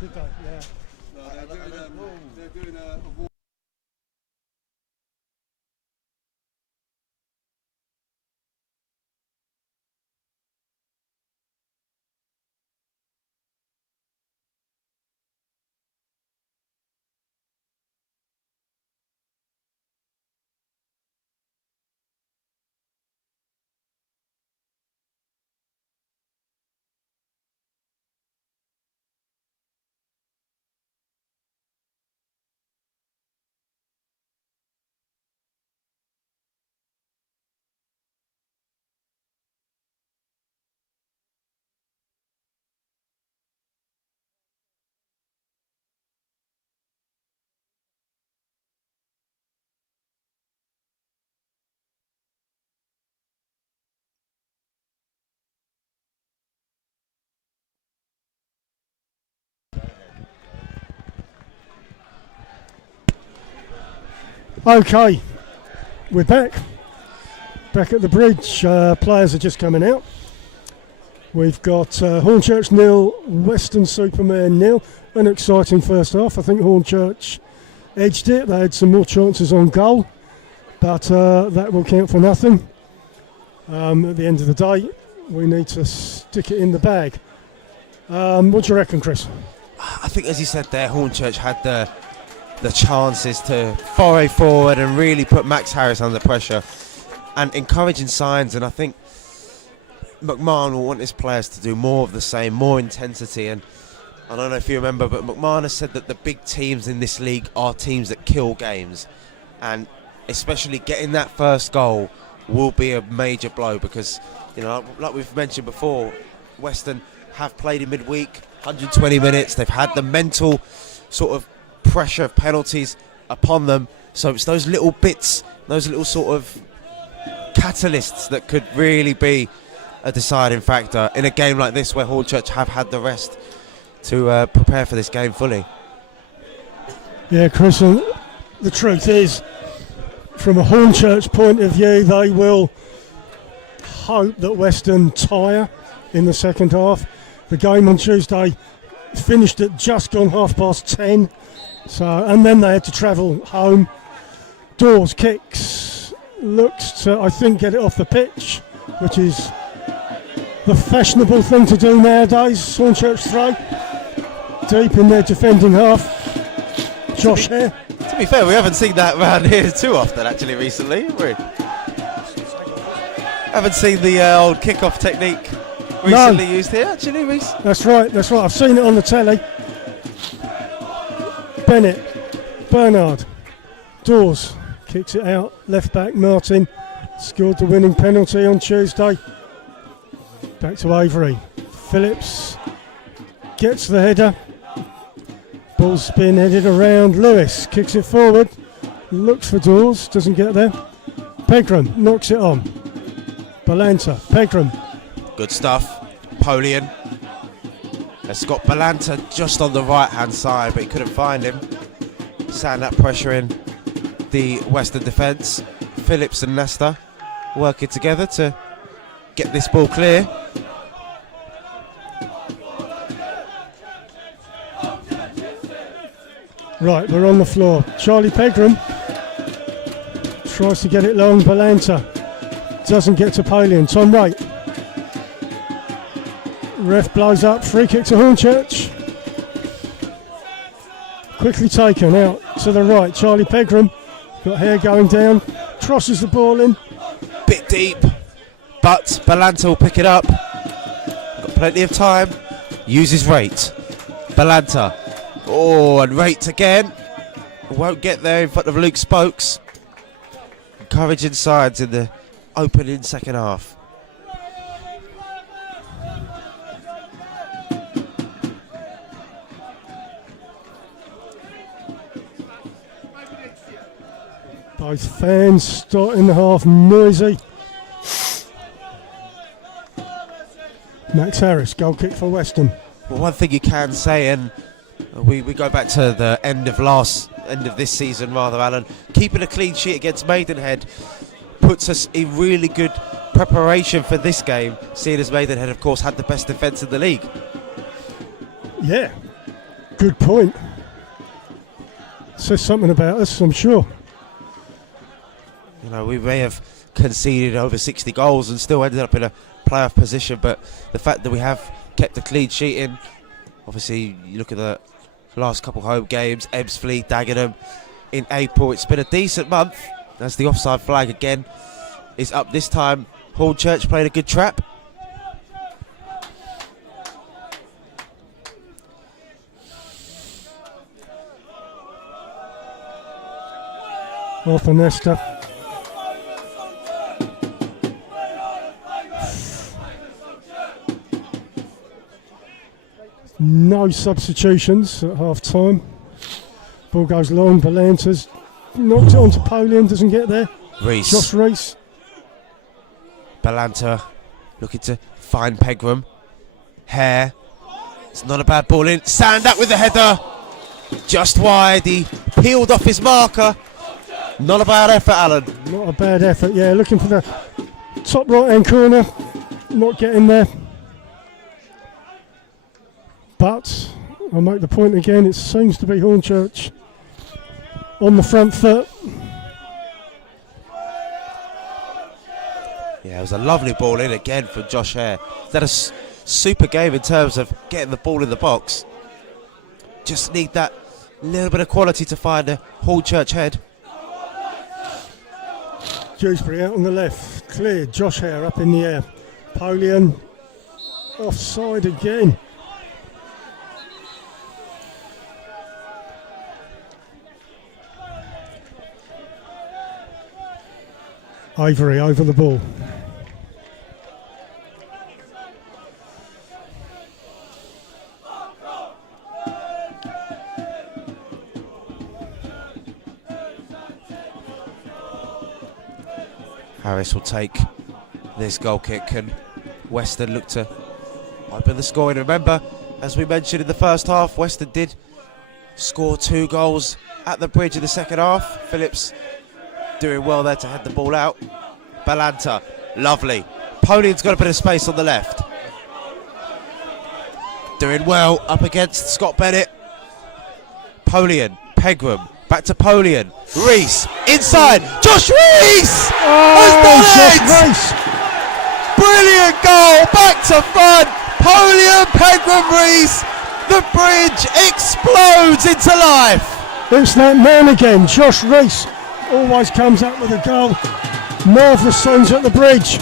Did they? Yeah. They're doing a walk. Okay, we're back. Back at the bridge. Players are just coming out. We've got Hornchurch 0, Weston Super Mare 0. An exciting first half. I think Hornchurch edged it. They had some more chances on goal, but that will count for nothing. At the end of the day, we need to stick it in the bag. What do you reckon, Chris? I think, as you said there, Hornchurch had the chances to foray forward and really put Max Harris under pressure, and encouraging signs. And I think McMahon will want his players to do more of the same, more intensity. And I don't know if you remember, but McMahon has said that the big teams in this league are teams that kill games, and especially getting that first goal will be a major blow, because, you know, like we've mentioned before, Weston have played in midweek, 120 minutes. They've had the mental sort of pressure of penalties upon them, so it's those little bits, those little sort of catalysts that could really be a deciding factor in a game like this, where Hornchurch have had the rest to prepare for this game fully. Yeah, Chris, the truth is, from a Hornchurch point of view, they will hope that Weston tire in the second half. The game on Tuesday finished at just gone 10:30. So, and then they had to travel home. Dawes kicks, looked to, I think, get it off the pitch, which is the fashionable thing to do nowadays. Hornchurch throw, deep in their defending half. Josh Hare. To be fair, we haven't seen that around here too often, actually, recently, have we? Haven't seen the old kick-off technique recently used here, actually, Reece. That's right. I've seen it on the telly. Bennett, Bernard, Dawes kicks it out. Left back Martin scored the winning penalty on Tuesday. Back to Avery. Phillips gets the header. Ball's being headed around. Lewis kicks it forward. Looks for Dawes, doesn't get there. Pegram knocks it on. Balanta, Pegram. Good stuff. Polian. It's got Balanta just on the right hand side, but he couldn't find him. Sat that pressure in the Western defence. Phillips and Nesta working together to get this ball clear. Right, we're on the floor. Charlie Pegram tries to get it long. Balanta doesn't get to Polian. Tom Wright. Ref blows up. Free kick to Hornchurch. Quickly taken out to the right. Charlie Pegram got hair going down. Crosses the ball in. Bit deep, but Balanta will pick it up. Got plenty of time. Uses Rate. Balanta. Oh, and Rate again. Won't get there in front of Luke Spokes. Encouraging sides in the opening second half. Both fans starting the half noisy. Max Harris, goal kick for Weston. Well, one thing you can say, and we go back to the end of this season rather, Alan, keeping a clean sheet against Maidenhead puts us in really good preparation for this game, seeing as Maidenhead of course had the best defence in the league. Yeah, good point. Says something about us, I'm sure. You know, we may have conceded over 60 goals and still ended up in a playoff position, but the fact that we have kept a clean sheet in, obviously you look at the last couple home games, Ebbsfleet, Dagenham in April, it's been a decent month as the offside flag again is up this time. Hornchurch played a good trap. Off Nesta. No substitutions at half time. Ball goes long, Balanta's knocks it onto Polian, doesn't get there. Reese. Josh Reese. Balanta looking to find Pegram. Hare. It's not a bad ball in. Sandak with the header. Just wide. He peeled off his marker. Not a bad effort, Alan. Not a bad effort, yeah. Looking for the top right hand corner. Not getting there. But I'll make the point again, it seems to be Hornchurch on the front foot. Yeah, it was a lovely ball in again from Josh Hare. He's had a super game in terms of getting the ball in the box. Just need that little bit of quality to find a Hornchurch head. Dewsbury out on the left, clear. Josh Hare up in the air. Polian offside again. Avery over the ball. Harris will take this goal kick and Weston look to open the scoring. Remember, as we mentioned in the first half, Weston did score 2 goals at the bridge in the second half. Phillips doing well there to head the ball out. Balanta, lovely. Polian's got a bit of space on the left. Doing well up against Scott Bennett. Polian, Pegram, back to Polian. Reese, inside. Josh Reese! Josh Reese! Brilliant goal, back to front. Polian, Pegram, Reese. The bridge explodes into life. It's that man again, Josh Reese. Always comes up with a goal. Marvellous scenes at the bridge.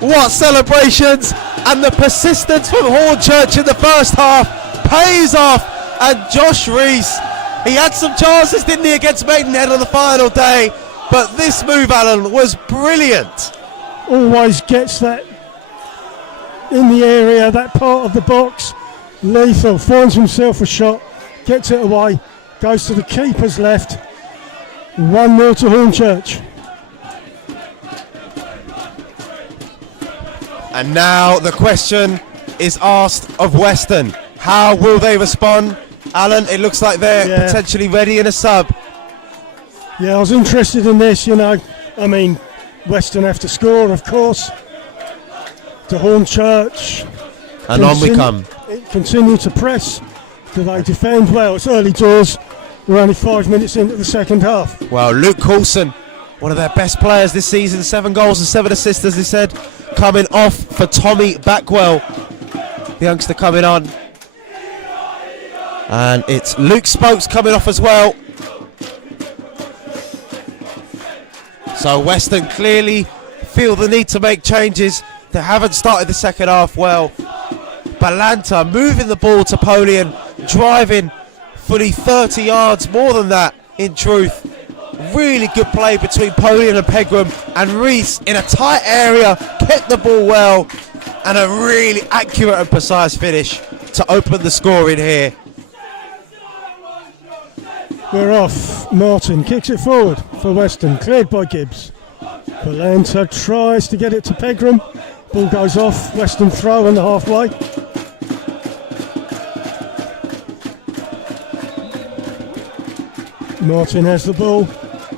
What celebrations, and the persistence from Hornchurch in the first half pays off. And Josh Reese, he had some chances, didn't he, against Maidenhead on the final day, but this move, Alan, was brilliant. Always gets that in the area, that part of the box. Lethal, finds himself a shot, gets it away, goes to the keeper's left. 1-0 to Hornchurch. And now the question is asked of Weston. How will they respond? Alan, it looks like they're potentially ready in a sub. Yeah, I was interested in this, you know. I mean, Weston have to score, of course. To Hornchurch. And on we come. Continue to press. Do they defend well? It's early doors. We're only 5 minutes into the second half. Well, Luke Coulson, one of their best players this season, 7 goals and 7 assists, as they said, coming off for Tommy Backwell, the youngster coming on. And it's Luke Spokes coming off as well. So Weston clearly feel the need to make changes. They haven't started the second half well. Balanta moving the ball to Polian, driving fully 30 yards, more than that in truth. Really good play between Polian and Pegram, and Reese in a tight area kept the ball well, and a really accurate and precise finish to open the scoring here. We're off. Martin kicks it forward for Weston, cleared by Gibbs. Balanta tries to get it to Pegram. Ball goes off. Weston throw on the halfway. Martin has the ball,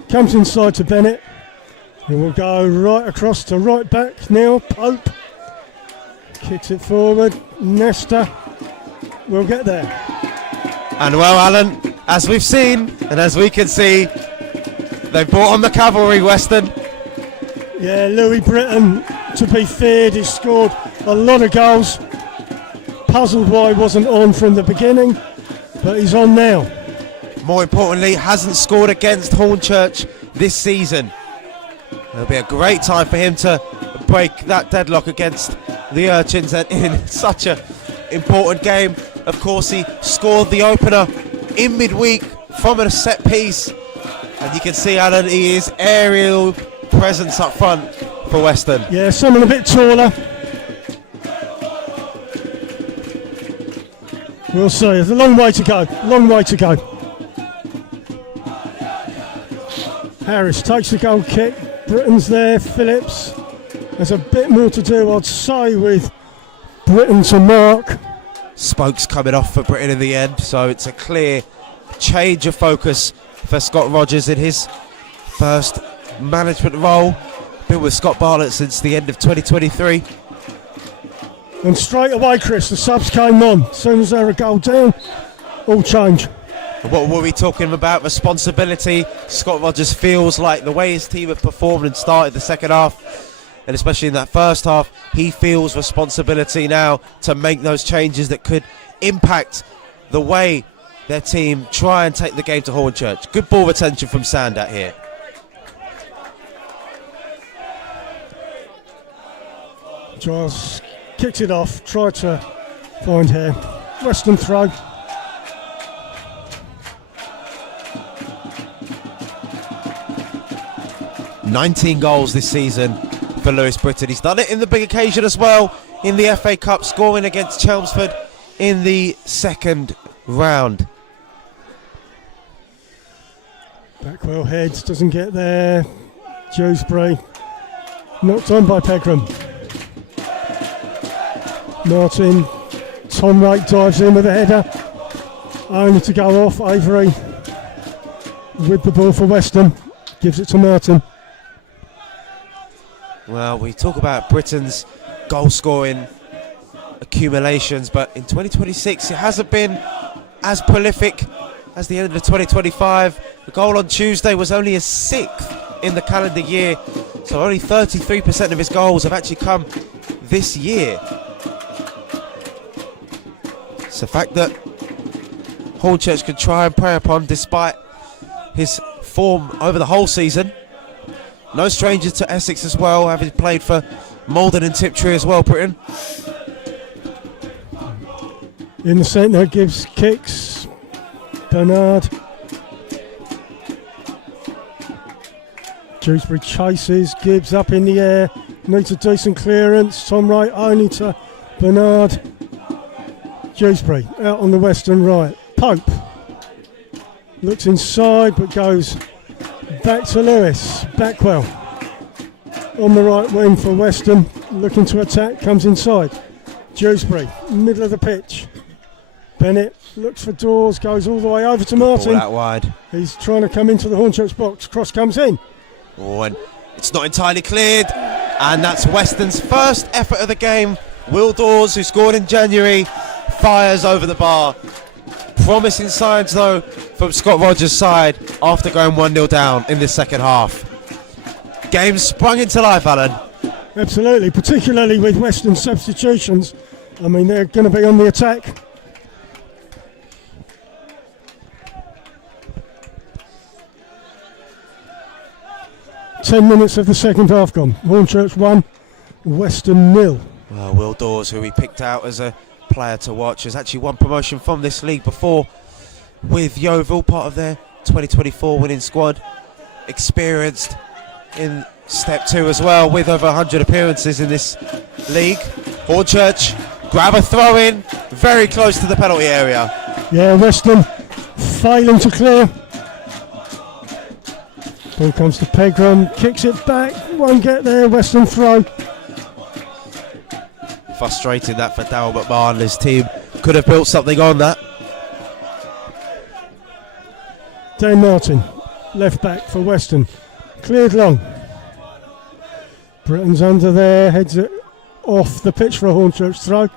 comes inside to Bennett, and will go right across to right back now. Pope kicks it forward. Nesta We'll get there. And well, Alan, as we've seen and as we can see, they've brought on the cavalry, Weston. Yeah, Louis Britton, to be feared, he's scored a lot of goals. Puzzled why he wasn't on from the beginning, but he's on now. More importantly, hasn't scored against Hornchurch this season. It'll be a great time for him to break that deadlock against the Urchins in such an important game. Of course, he scored the opener in midweek from a set piece. And you can see, Alan, he is aerial presence up front for Weston. Yeah, someone a bit taller. We'll see. There's a long way to go. Long way to go. Harris takes the goal kick. Britton's there. Phillips. There's a bit more to do, I'd say, with Britton to mark. Spokes coming off for Britton in the end, so it's a clear change of focus for Scott Rogers in his first management role. Been with Scott Bartlett since the end of 2023. And straight away, Chris, the subs came on. As soon as they're a goal down, all change. What were we talking about? Responsibility. Scott Rogers feels like the way his team have performed and started the second half, and especially in that first half, he feels responsibility now to make those changes that could impact the way their team try and take the game to Hornchurch. Good ball retention from Sandat here. Giles kicked it off, tried to find here. Weston throw. "19 goals this season for Lewis Britton. He's done it in the big occasion as well, in the FA Cup, scoring against Chelmsford in the second round. Backwell heads, doesn't get there. Dewsbury knocked on by Pegram. Martin, Tom Wright dives in with a header. Only to go off. Avery with the ball for Weston. Gives it to Martin. Well, we talk about Britton's goal scoring accumulations, but in 2026 it hasn't been as prolific as the end of 2025. The goal on Tuesday was only his 6th in the calendar year, so only 33% of his goals have actually come this year. It's a fact that Hornchurch could try and prey upon despite his form over the whole season. No stranger to Essex as well, having played for Malden and Tiptree as well, Britton. In the centre, Gibbs kicks. Bernard. Dewsbury chases. Gibbs up in the air. Needs a decent clearance. Tom Wright only to Bernard. Dewsbury out on the Western right. Pope looks inside but goes back to Lewis. Backwell on the right wing for Weston, looking to attack, comes inside. Dewsbury, middle of the pitch. Bennett looks for Dawes, goes all the way over to Martin. Ball out wide. He's trying to come into the Hornchurch box. Cross comes in. Oh, and it's not entirely cleared, and that's Weston's first effort of the game. Will Dawes, who scored in January, fires over the bar. Promising signs though from Scott Rogers' side after going 1-0 down in the second half. Game sprung into life, Alan. Absolutely, particularly with Western substitutions. I mean, they're going to be on the attack. Ten minutes of the second half gone. Hornchurch 1, Western 0. Well, Will Dawes, who we picked out as a player to watch, has actually won promotion from this league before with Yeovil, part of their 2024 winning squad. Experienced in step 2 as well, with over 100 appearances in this league. Hornchurch grab a throw in, very close to the penalty area. Yeah, Weston failing to clear. Ball comes to Pegram, kicks it back, won't get there. Western throw. Frustrating that for Darryl McMahon. His team could have built something on that. Dan Martin, left back for Western. Cleared long. Britton's under there, heads it off the pitch for a Hornchurch throw.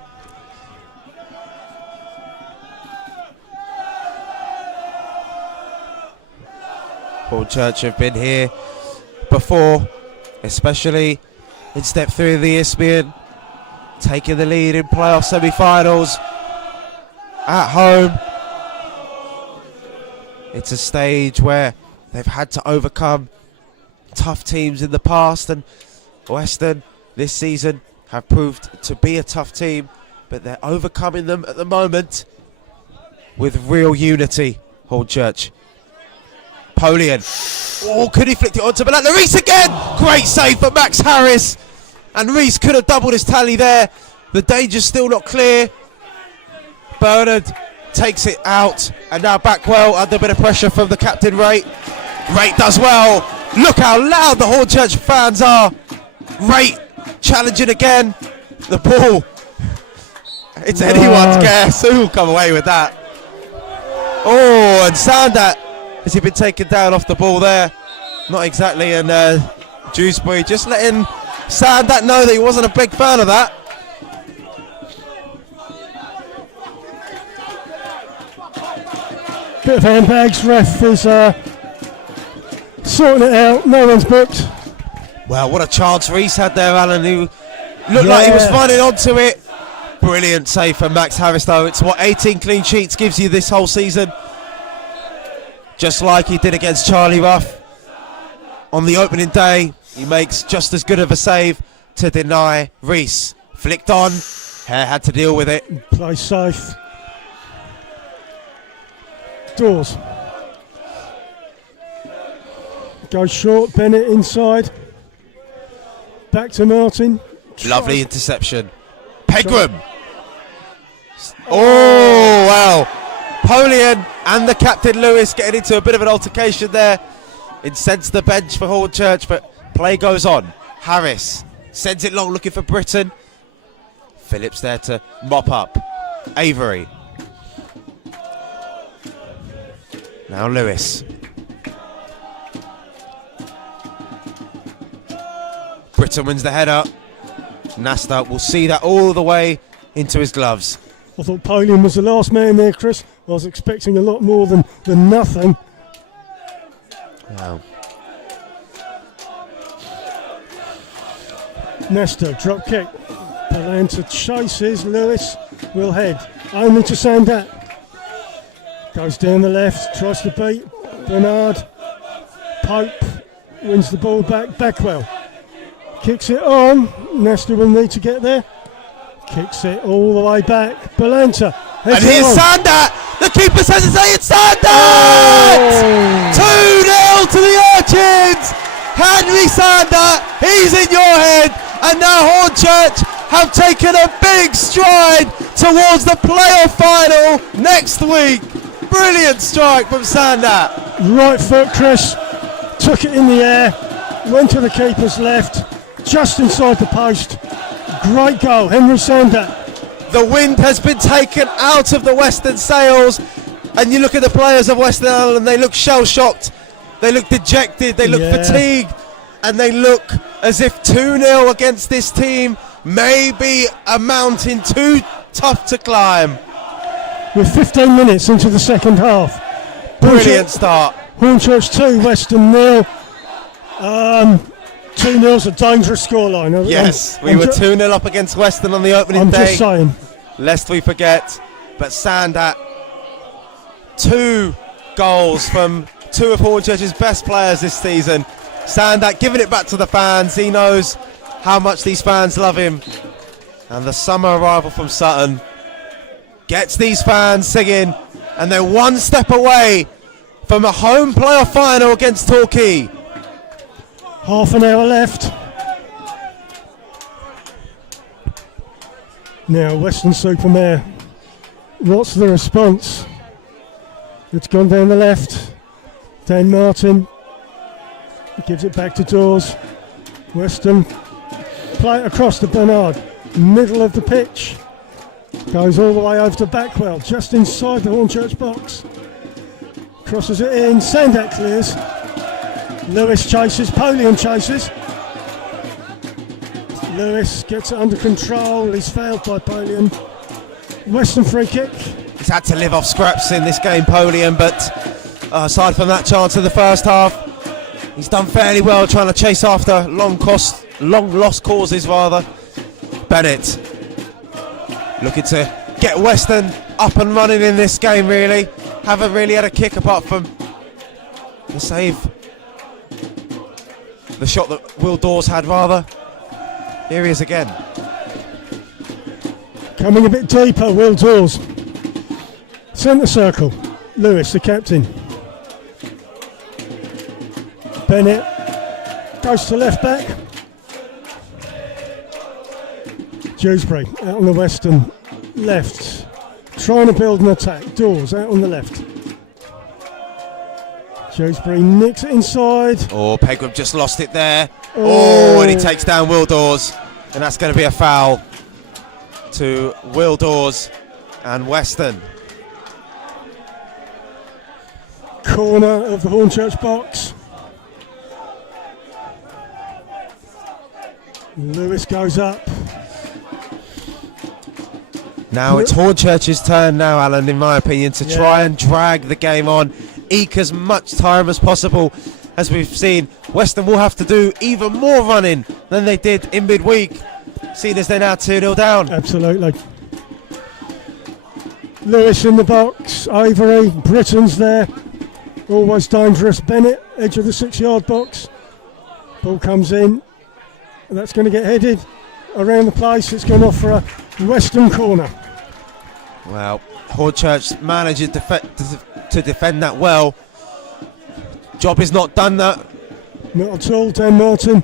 Hornchurch have been here before, especially in step 3 of the Isthmian, taking the lead in playoff semi-finals at home. It's a stage where they've had to overcome tough teams in the past, and Weston this season have proved to be a tough team, but they're overcoming them at the moment with real unity. Hornchurch. Polian. Oh, could he flick it onto Belanda? Reese again! Great save for Max Harris. And Reese could have doubled his tally there. The danger's still not clear. Bernard takes it out. And now Backwell under a bit of pressure from the captain, Ray. Ray does well. Look how loud the Hornchurch fans are. Ray challenging again. The ball. It's anyone's guess who will come away with that. Oh, and Sandat, has he been taken down off the ball there? Not exactly, and Dewsbury just letting Sandat know that he wasn't a big fan of that. Bit of handbags, ref is sorting it out, no one's booked. Well, what a chance Reese had there, Alan, who looked like he was running onto it. Brilliant save from Max Harris though. It's what 18 clean sheets gives you this whole season. Just like he did against Charlie Ruff on the opening day. He makes just as good of a save to deny Reese. Flicked on, Hare had to deal with it. Play safe. Dawes. Goes short, Bennett inside. Back to Martin. Lovely interception. Pegram. Oh, wow. Polian and the captain Lewis getting into a bit of an altercation there. Incensed the bench for Hornchurch, but play goes on. Harris sends it long looking for Britton. Phillips there to mop up. Avery. Now Lewis. Britton wins the header. Nasta will see that all the way into his gloves. I thought Polian was the last man there, Chris. I was expecting a lot more than nothing. Wow. Nesta, drop kick. Palanta chases, Lewis will head. Only to Sandat. Goes down the left, tries to beat. Bernard. Pope wins the ball back. Backwell. Kicks it on. Nesta will need to get there. Kicks it all the way back. Balanta. And here's Sandat. The keeper says it's Sandat! 2-0 to the Urchins. Henry Sandat, he's in your head. And now Hornchurch have taken a big stride towards the playoff final next week. Brilliant strike from Sandat. Right foot, Chris. Took it in the air. Went to the keeper's left. Just inside the post. Great goal, Henry Sandat. The wind has been taken out of the Western sails, and you look at the players of Western Ireland, they look shell-shocked, they look dejected, they look fatigued, and they look as if 2-0 against this team may be a mountain too tough to climb. With 15 minutes into the second half. Brilliant start. Hornchurch 2, Western 0. 2-0's a dangerous scoreline. Yes, we were 2-0 up against Western on the opening day. I'm just saying. Lest we forget. But Sandat, 2 goals from 2 of Hornchurch's best players this season. Sandat giving it back to the fans. He knows how much these fans love him. And the summer arrival from Sutton gets these fans singing. And they're one step away from a home playoff final against Torquay. Half an hour left. Now Weston Super Mare. What's the response? It's gone down the left. Dan Martin. He gives it back to Dawes. Weston. Play it across to Bernard. Middle of the pitch. Goes all the way over to Backwell. Just inside the Hornchurch box. Crosses it in. Sandat clears. Lewis chases, Polian chases. Lewis gets it under control, he's failed by Polian. Western free kick. He's had to live off scraps in this game, Polian, but aside from that chance in the first half. He's done fairly well trying to chase after long lost causes rather. Bennett looking to get Weston up and running in this game really. Haven't really had a kick apart from the save. The shot that Will Dawes had rather. Here he is again. Coming a bit deeper, Will Dawes. Centre circle, Lewis, the captain. Bennett goes to left back. Dewsbury out on the Western left, trying to build an attack. Dawes out on the left. Dewsbury nicks it inside. Oh, Pegram just lost it there. Oh, and he takes down Will Dawes. And that's going to be a foul to Will Dawes and Weston. Corner of the Hornchurch box. Lewis goes up. Now it's Hornchurch's turn now, Alan, in my opinion, to try and drag the game on, eke as much time as possible. As we've seen, Weston will have to do even more running than they did in midweek, seeing as they're now 2-0 down. Absolutely. Lewis in the box, Avery, Britton's there, always dangerous. Bennett, edge of the 6-yard box. Ball comes in, and that's going to get headed around the place. It's gone off for a Western corner. Well, Hornchurch manages to defend that well. Job is not done that. Not at all. Dan Martin.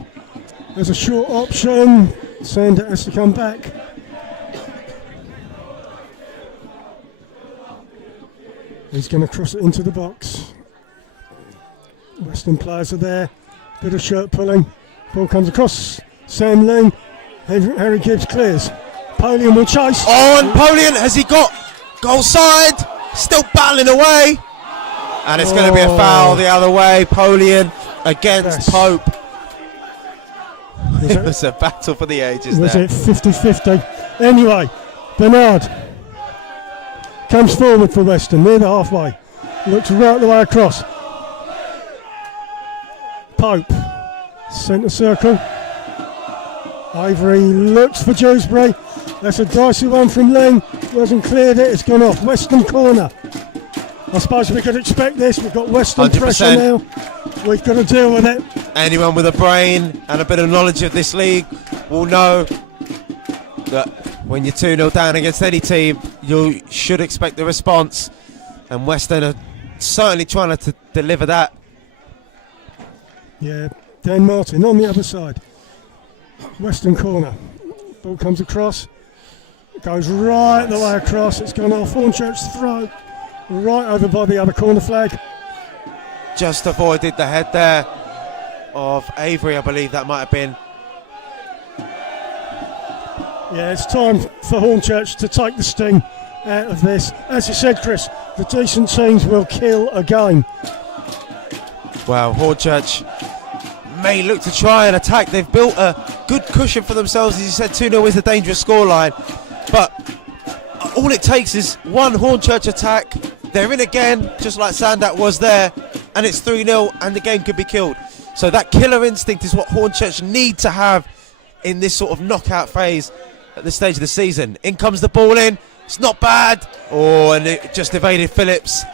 There's a short option. Sander has to come back. He's going to cross it into the box. Western players are there. Bit of shirt pulling. Ball comes across. Sam Ling. Harry Gibbs clears. Polian will chase. Oh, and Polian, has he got goal side? Still battling away. And it's going to be a foul the other way. Polian against Pope. It was a battle for the ages was there. Was it 50-50? Anyway, Bernard comes forward for Weston, near the halfway. Looks right the way across. Pope, centre circle. Avery looks for Dewsbury. That's a dicey one from Ling. Hasn't cleared it, it's gone off. Western corner. I suppose we could expect this. We've got Western 100%. pressure now. We've got to deal with it. Anyone with a brain and a bit of knowledge of this league will know that when you're 2-0 down against any team, you should expect the response. And Western are certainly trying to deliver that. Yeah, Dan Martin on the other side. Western corner. Ball comes across. It goes right the way across. It's gone off Hornchurch's throat. Right over by the other corner flag. Just avoided the head there of Avery, I believe that might have been. Yeah, it's time for Hornchurch to take the sting out of this. As you said, Chris, the decent teams will kill a game. Well, Hornchurch may look to try and attack. They've built a good cushion for themselves. As you said, 2-0 is a dangerous scoreline. But all it takes is one Hornchurch attack. They're in again, just like Sandat was there, and it's 3-0 and the game could be killed. So that killer instinct is what Hornchurch need to have in this sort of knockout phase at this stage of the season. In comes the ball in. It's not bad. Oh, and it just evaded Phillips.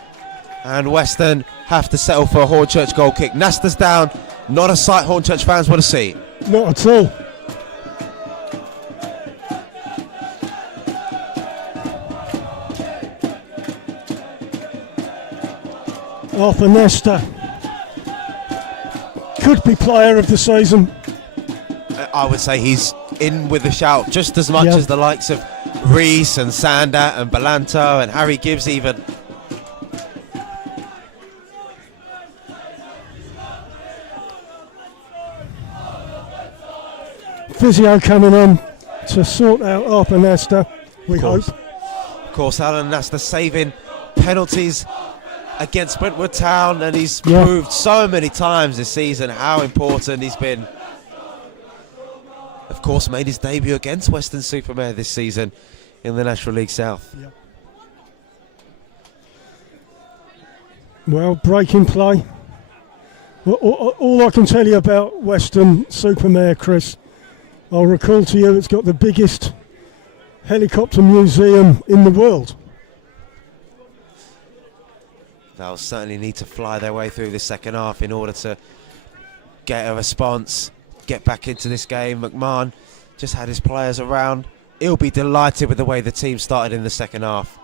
And Weston have to settle for a Hornchurch goal kick. Nasta's down. Not a sight Hornchurch fans want to see. Not at all. Arthur Nesta could be player of the season. I would say he's in with the shout just as much as the likes of Reese and Sandat and Belanto and Harry Gibbs even. Physio coming on to sort out Arthur Nesta, we hope. Of course, Alan Nesta saving penalties against Brentwood Town, and he's proved so many times this season how important he's been. Of course, made his debut against Weston Super Mare this season in the National League South. Well, breaking play. All I can tell you about Weston Super Mare, Chris, I'll recall to you it's got the biggest helicopter museum in the world. They'll certainly need to fly their way through the second half in order to get a response, get back into this game. McMahon just had his players around. He'll be delighted with the way the team started in the second half.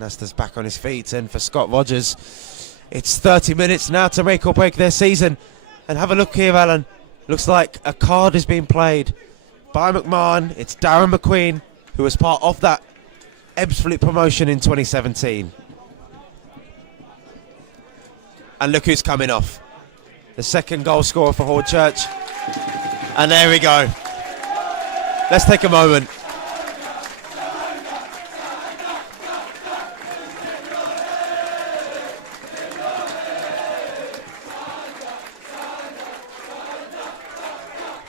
Nasta's back on his feet, and for Scott Rogers, it's 30 minutes now to make or break their season. And have a look here, Alan. Looks like a card is being played by McMahon. It's Darren McQueen, who was part of that Ebbsfleet promotion in 2017. And look who's coming off. The second goal scorer for Hornchurch. And there we go. Let's take a moment.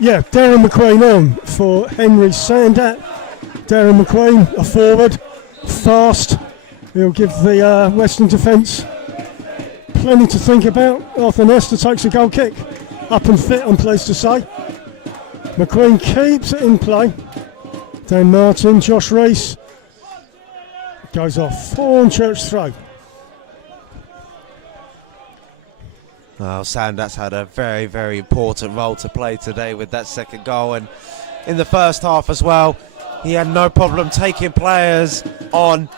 Yeah, Darren McQueen on for Henry Sandat. Darren McQueen, a forward, fast. He'll give the Western defence plenty to think about. Arthur Nestor takes a goal kick. Up and fit, I'm pleased to say. McQueen keeps it in play. Dan Martin, Josh Rees goes off. Hornchurch throw. Well, Sandat's had a very, very important role to play today with that second goal, and in the first half as well, he had no problem taking players on,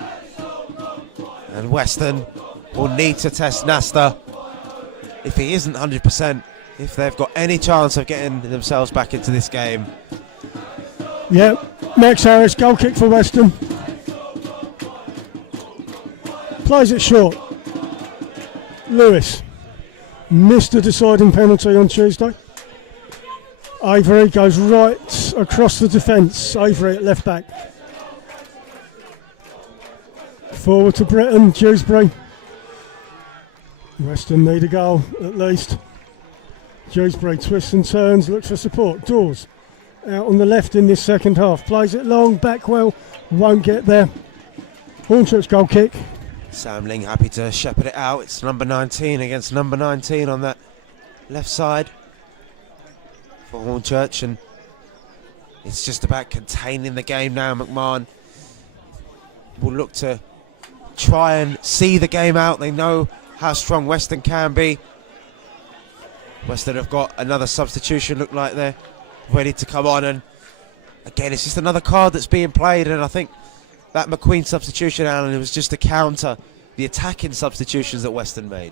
and Weston will need to test Nasta if he isn't 100%, if they've got any chance of getting themselves back into this game. Yeah, Max Harris, goal kick for Weston. Plays it short. Lewis missed a deciding penalty on Tuesday. Avery goes right across the defence. Avery at left back. Forward to Britton, Dewsbury. Weston need a goal at least. Dewsbury twists and turns, looks for support. Dawes out on the left in this second half. Plays it long, back well, won't get there. Hornchurch goal kick. Sam Ling happy to shepherd it out. It's number 19 against number 19 on that left side for Hornchurch, and it's just about containing the game now. McMahon will look to try and see the game out. They know how strong Weston can be. Weston have got another substitution, look like they're ready to come on, and again it's just another card that's being played, and I think that McQueen substitution, Alan, it was just to counter the attacking substitutions that Weston made.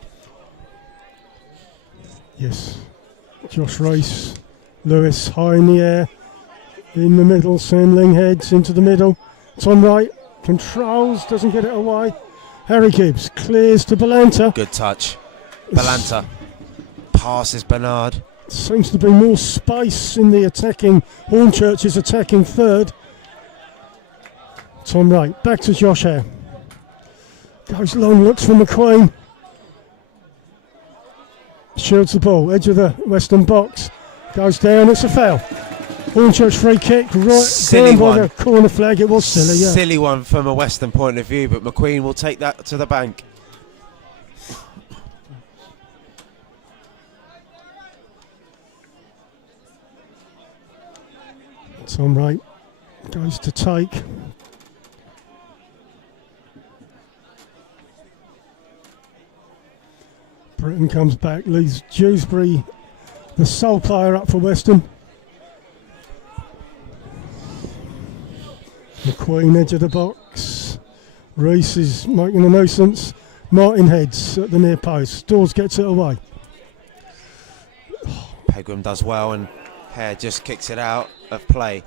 Yes. Josh Race, Lewis high in the air, in the middle, Sandling heads into the middle. Tom Wright controls, doesn't get it away. Harry Gibbs clears to Balanta. Good touch. Balanta passes Bernard. Seems to be more space in the attacking, Hornchurch's attacking third. Tom Wright, back to Josh Hare. Goes long, looks for McQueen. Shields the ball, edge of the Western box. Goes down, it's a foul. Hornchurch free kick, right Silly down by one. the corner flag. It was silly, yeah. Silly one from a Western point of view, but McQueen will take that to the bank. Tom Wright goes to take. Britton comes back, leaves Dewsbury, the sole player up for Weston. McQueen edge of the box. Reese is making a nuisance. Martin heads at the near post. Dawes gets it away. Pegram does well, and Hare just kicks it out of play.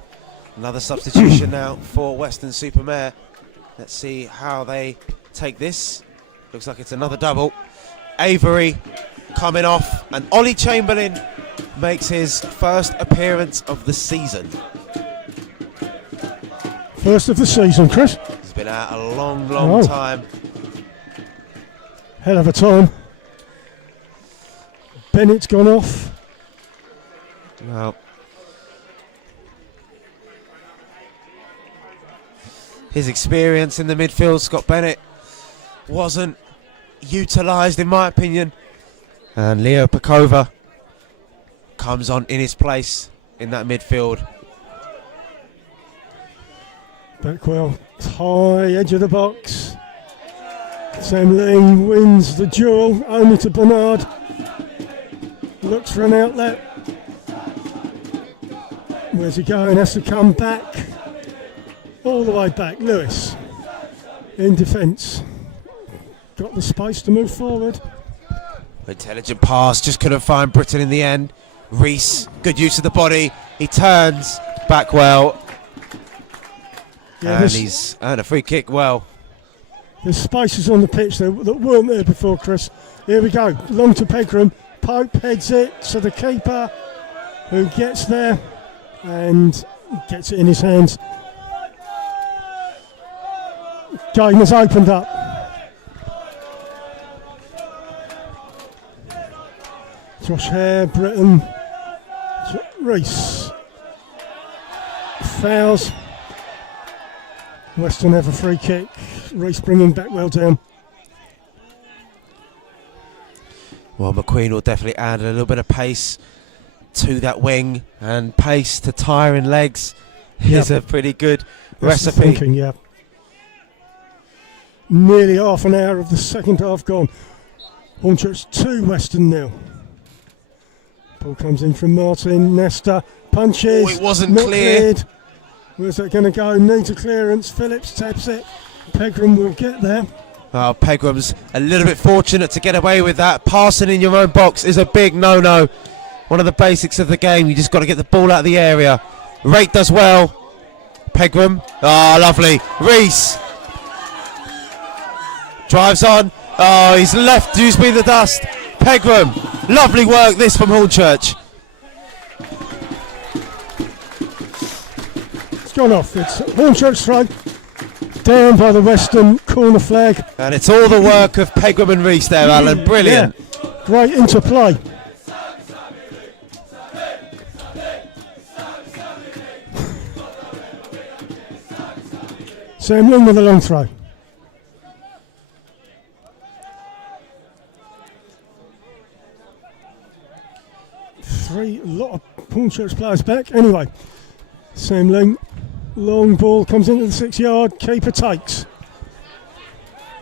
Another substitution now for Weston Super Mare. Let's see how they take this. Looks like it's another double. Avery coming off, and Ollie Chamberlain makes his first appearance of the season. First of the season, Chris. He's been out a long time. Hell of a time. Bennett's gone off. Well, his experience in the midfield, Scott Bennett wasn't utilised in my opinion. And Leo Pakova comes on in his place in that midfield. Backwell, high edge of the box. Sam Ling wins the duel, only to Bernard. Looks for an outlet. Where's he going? Has to come back. All the way back. Lewis in defence. Got the space to move forward. Intelligent pass, just couldn't find Britton in the end. Reese, good use of the body. He turns back well. Yeah, and he's earned a free kick well. There's spaces on the pitch that weren't there before, Chris. Here we go. Long to Pegram. Pope heads it to the keeper, who gets there and gets it in his hands. Game has opened up. Josh Hare, Britton, Reese. Fouls. Weston have a free kick. Reese bringing back well down. Well, McQueen will definitely add a little bit of pace to that wing, and pace to tiring legs is a pretty good recipe. Thinking, yeah. Nearly half an hour of the second half gone. Hornchurch 2, Weston 0. Ball comes in from Martin. Nesta punches. Oh, it wasn't not clear. Cleared. Where's that going to go? Needs a clearance. Phillips taps it. Pegram will get there. Oh, Pegram's a little bit fortunate to get away with that. Passing in your own box is a big no-no. One of the basics of the game. You just got to get the ball out of the area. Rate does well. Pegram. Oh, lovely. Reese. Drives on. Oh, he's left Dewsbury the dust. Pegram. Lovely work this from Hornchurch. It's gone off. It's Hornchurch throw. Down by the Western corner flag. And it's all the work of Pegram and Reese there, Alan. Brilliant. Yeah. Great interplay. Sam Ling with a long throw. A lot of Hornchurch players back. Anyway, Sam Ling, long ball comes into the 6 yard, keeper takes.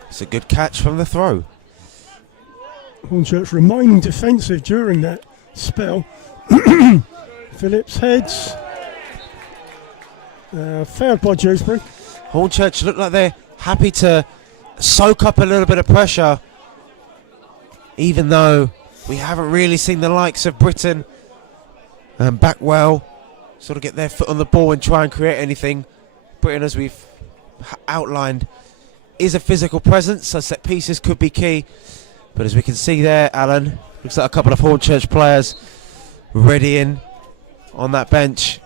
It's a good catch from the throw. Hornchurch remaining defensive during that spell. Phillips heads. Fouled by Dewsbury. Hornchurch look like they're happy to soak up a little bit of pressure, even though we haven't really seen the likes of Britton and Backwell sort of get their foot on the ball and try and create anything. Britton, as we've outlined, is a physical presence, so set pieces could be key. But as we can see there, Alan, looks like a couple of Hornchurch players readying on that bench.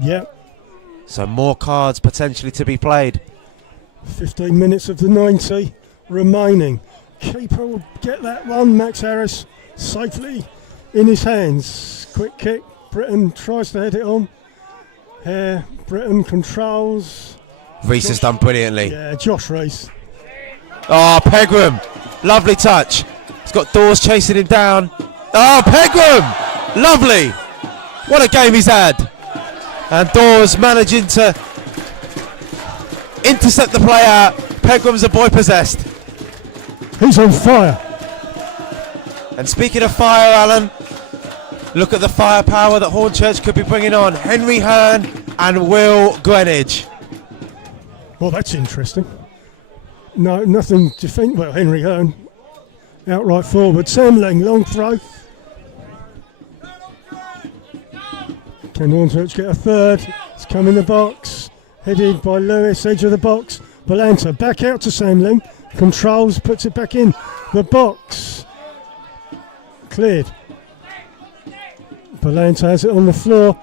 Yep. So more cards potentially to be played. 15 minutes of the 90 remaining. Keeper will get that one. Max Harris safely in his hands. Quick kick. Britton tries to head it on. Here, Britton controls. Reese has done brilliantly. Yeah, Josh Reese. Oh, Pegram. Lovely touch. He's got Dawes chasing him down. Oh, Pegram. Lovely. What a game he's had. And Dawes managing to intercept the play out. Pegram's a boy possessed. He's on fire. And speaking of fire, Alan, look at the firepower that Hornchurch could be bringing on. Henry Hearn and Will Greenwich. Well, that's interesting. No, nothing to think. Well, Henry Hearn outright forward. Sam Ling, long throw. Can Hornchurch get a third? It's come in the box. Headed by Lewis, edge of the box. Balanta back out to Sam Ling. Controls, puts it back in the box. Cleared. Balanta has it on the floor.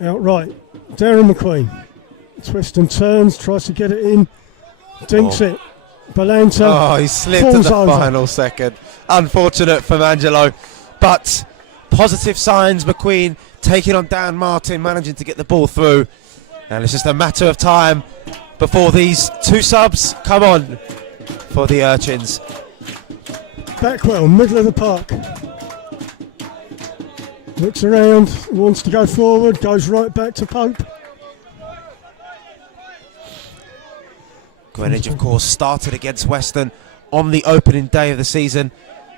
Outright. Darren McQueen. Twists and turns, tries to get it in. Dinks it. Balanta. Oh, he slipped at the final second. Unfortunate for Angelo. But positive signs. McQueen taking on Dan Martin, managing to get the ball through. And it's just a matter of time before these two subs come on. for the Urchins. Backwell, middle of the park. Looks around, wants to go forward, goes right back to Pope. Greenwich, of course, started against Weston on the opening day of the season.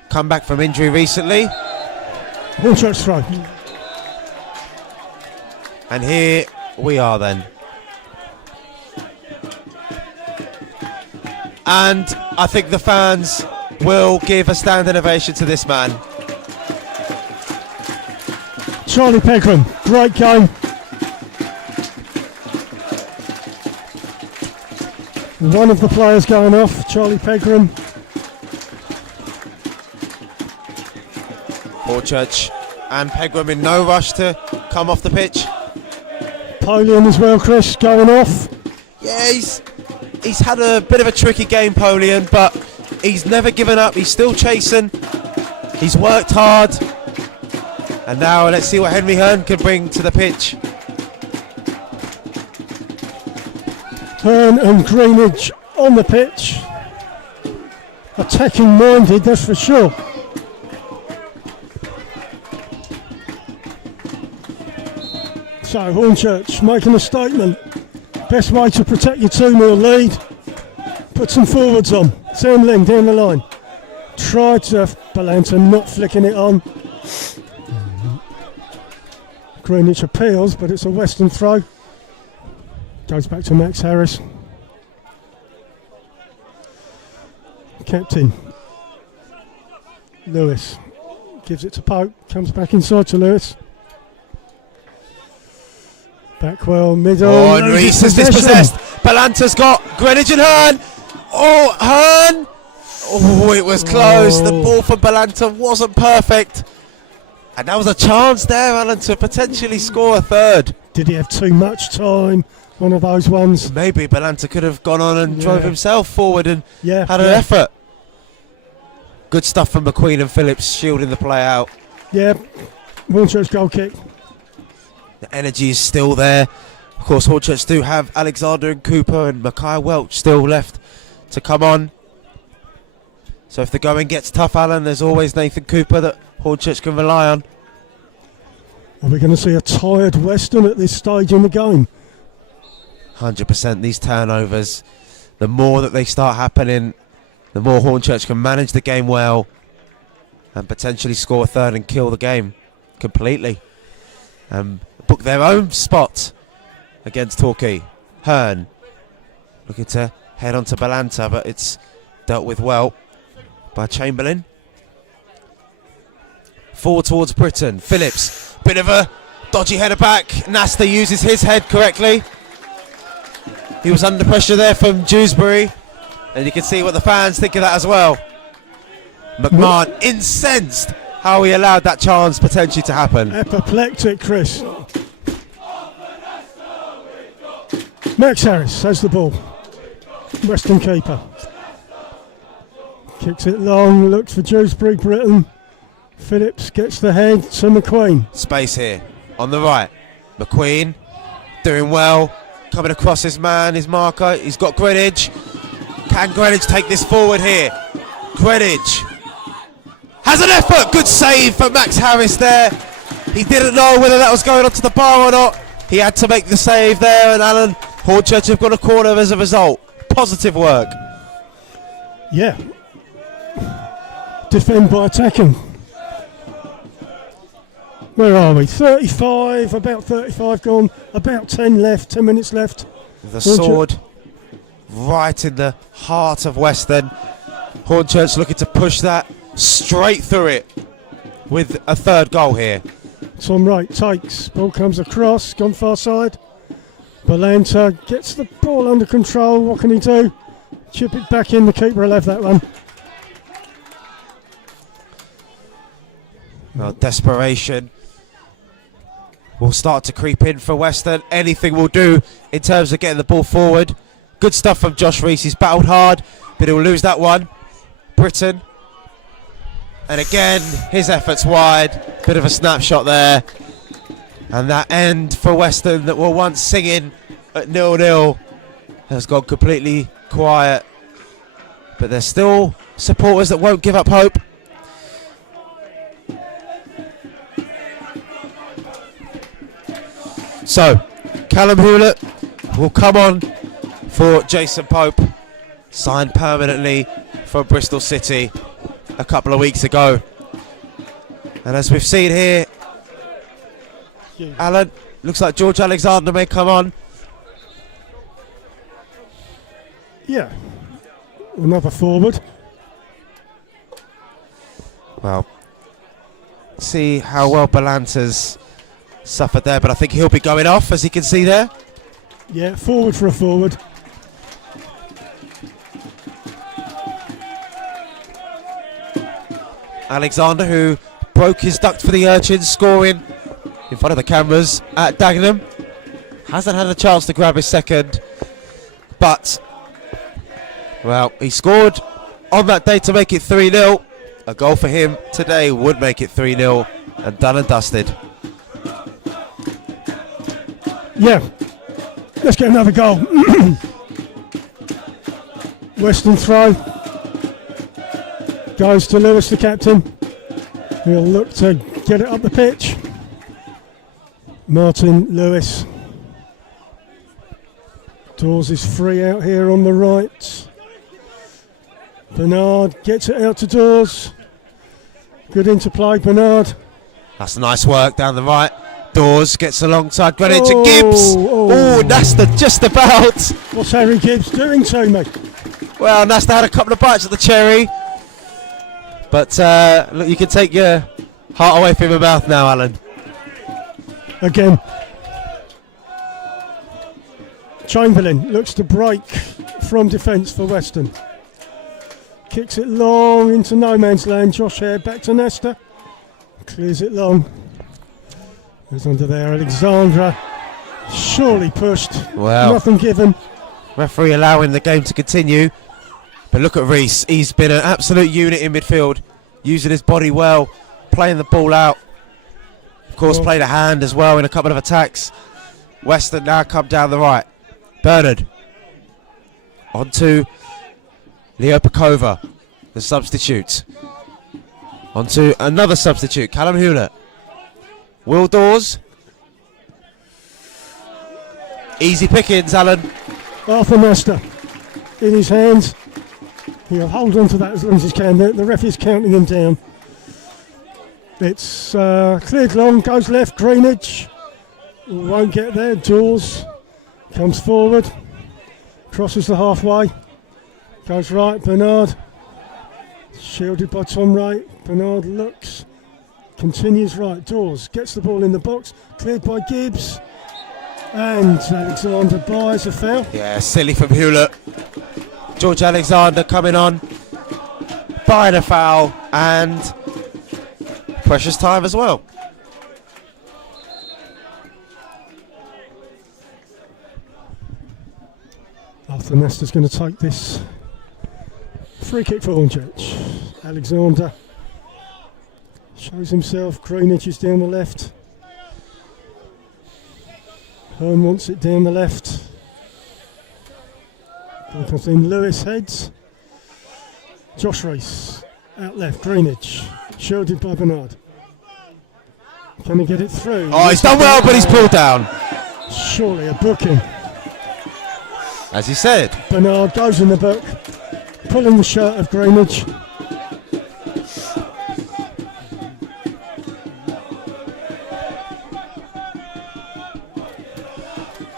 Come back from injury recently. Hornchurch throw. And here we are then. And I think the fans will give a standing ovation to this man. Charlie Pegram, great game. One of the players going off, Charlie Pegram. Hornchurch and Pegram in no rush to come off the pitch. Polian as well, Chris, going off. Yeah, he's had a bit of a tricky game, Polian, but he's never given up. He's still chasing. He's worked hard. And now let's see what Henry Hearn can bring to the pitch. Hearn and Greenwich on the pitch. Attacking minded, that's for sure. So Hornchurch making a statement. Best way to protect your 2-0 lead. Put some forwards on. Sam Lim down the line. Tried to Balanta not flicking it on. Greenwich appeals, but it's a Western throw. Goes back to Max Harris. Captain Lewis gives it to Pope. Comes back inside to Lewis. Backwell, middle. Oh, and Reese is dispossessed. Balanta's got Greenwich and Hearn. Oh, Hearn. Oh, it was close. The ball from Balanta wasn't perfect. And that was a chance there, Alan, to potentially score a third. Did he have too much time? One of those ones. Maybe Balanta could have gone on and drove himself forward and had an effort. Good stuff from McQueen and Phillips, shielding the play out. Yeah, Hornchurch goal kick. The energy is still there. Of course, Hornchurch do have Alexander and Cooper and Mackay Welch still left to come on. So if the going gets tough, Alan, there's always Nathan Cooper that Hornchurch can rely on. Are we going to see a tired Weston at this stage in the game? 100%. These turnovers, the more that they start happening, the more Hornchurch can manage the game well and potentially score a third and kill the game completely. Book their own spot against Torquay. Hearn looking to head on to Balanta, but it's dealt with well by Chamberlain. Forward towards Britain. Phillips, bit of a dodgy header back. Nasta uses his head correctly. He was under pressure there from Dewsbury, and you can see what the fans think of that as well. McMahon incensed how he allowed that chance potentially to happen. Apoplectic, Chris. Max Harris has the ball. Western keeper. Kicks it long, looks for Dewsbury, Britain. Phillips gets the head to McQueen. Space here on the right. McQueen doing well, coming across his man, his marker. He's got Greenwich. Can Greenwich take this forward here? Greenwich has an effort. Good save for Max Harris there. He didn't know whether that was going onto the bar or not. He had to make the save there, and Alan, Hornchurch have got a corner as a result. Positive work. Yeah. Defend by attacking. Where are we? 35, about 35 gone, about 10 left, 10 minutes left. The sword right in the heart of Weston. Hornchurch looking to push that straight through it with a third goal here. Tom Wright takes, ball comes across, gone far side. Balanta gets the ball under control, what can he do? Chip it back in, the keeper will have that one. Well, desperation will start to creep in for Weston. Anything will do in terms of getting the ball forward. Good stuff from Josh Reese. He's battled hard, but he'll lose that one. Britain. And again, his efforts wide. Bit of a snapshot there. And that end for Weston that were once singing at 0-0 has gone completely quiet. but there's still supporters that won't give up hope. So, Callum Hewlett will come on for Jason Pope, signed permanently from Bristol City a couple of weeks ago. And as we've seen here, Alan, looks like George Alexander may come on. Yeah, another forward. Well, see how well Balanta's suffered there, but I think he'll be going off, as you can see there. Yeah, forward for a forward. Alexander, who broke his duct for the Urchins, scoring in front of the cameras at Dagenham. Hasn't had a chance to grab his second, but, well, he scored on that day to make it 3-0. A goal for him today would make it 3-0 and done and dusted. Yeah, let's get another goal. Weston throw. Goes to Lewis, the captain. He'll look to get it up the pitch. Martin Lewis. Dawes is free out here on the right. Bernard gets it out to Dawes. Good interplay, Bernard. That's nice work down the right. Dawes gets alongside Greenwich and Gibbs. Oh, Nasta just about. What's Harry Gibbs doing to me? Well, Nasta had a couple of bites of the cherry. But look, you can take your heart away from your mouth now, Alan. Again. Chamberlain looks to break from defence for Weston. Kicks it long into no man's land. Josh Hare back to Nesta. Clears it long. Goes under there. Alexandra surely pushed. Well, nothing given. Referee allowing the game to continue. But look at Reese. He's been an absolute unit in midfield, using his body well, playing the ball out. Of course, played a hand as well in a couple of attacks. Weston now come down the right. Bernard on to Leo Pakova, the substitute. On to another substitute, Callum Hewlett. Will Dawes. Easy pickings, Alan. Arthur Nesta in his hands. He'll hold on to that as long as he can. The ref is counting him down. It's cleared long, goes left, Greenwich. Won't get there, Dawes comes forward. Crosses the halfway. Goes right, Bernard. Shielded by Tom Wright. Bernard looks. Continues right, Dawes gets the ball in the box. Cleared by Gibbs. And Alexander buys a foul. Yeah, silly from Hewlett. George Alexander coming on, buying a foul, and precious time as well. Arthur Nesta's going to take this free kick for Hornchurch. Alexander shows himself. Greenwich is down the left. Hearn wants it down the left. Ball comes in. Lewis heads. Josh Reese out left. Greenwich shielded by Bernard. Can he get it through? Oh, he's done well, but he's pulled down. Surely a booking. As he said. Bernard goes in the book, pulling the shirt of Greenwich.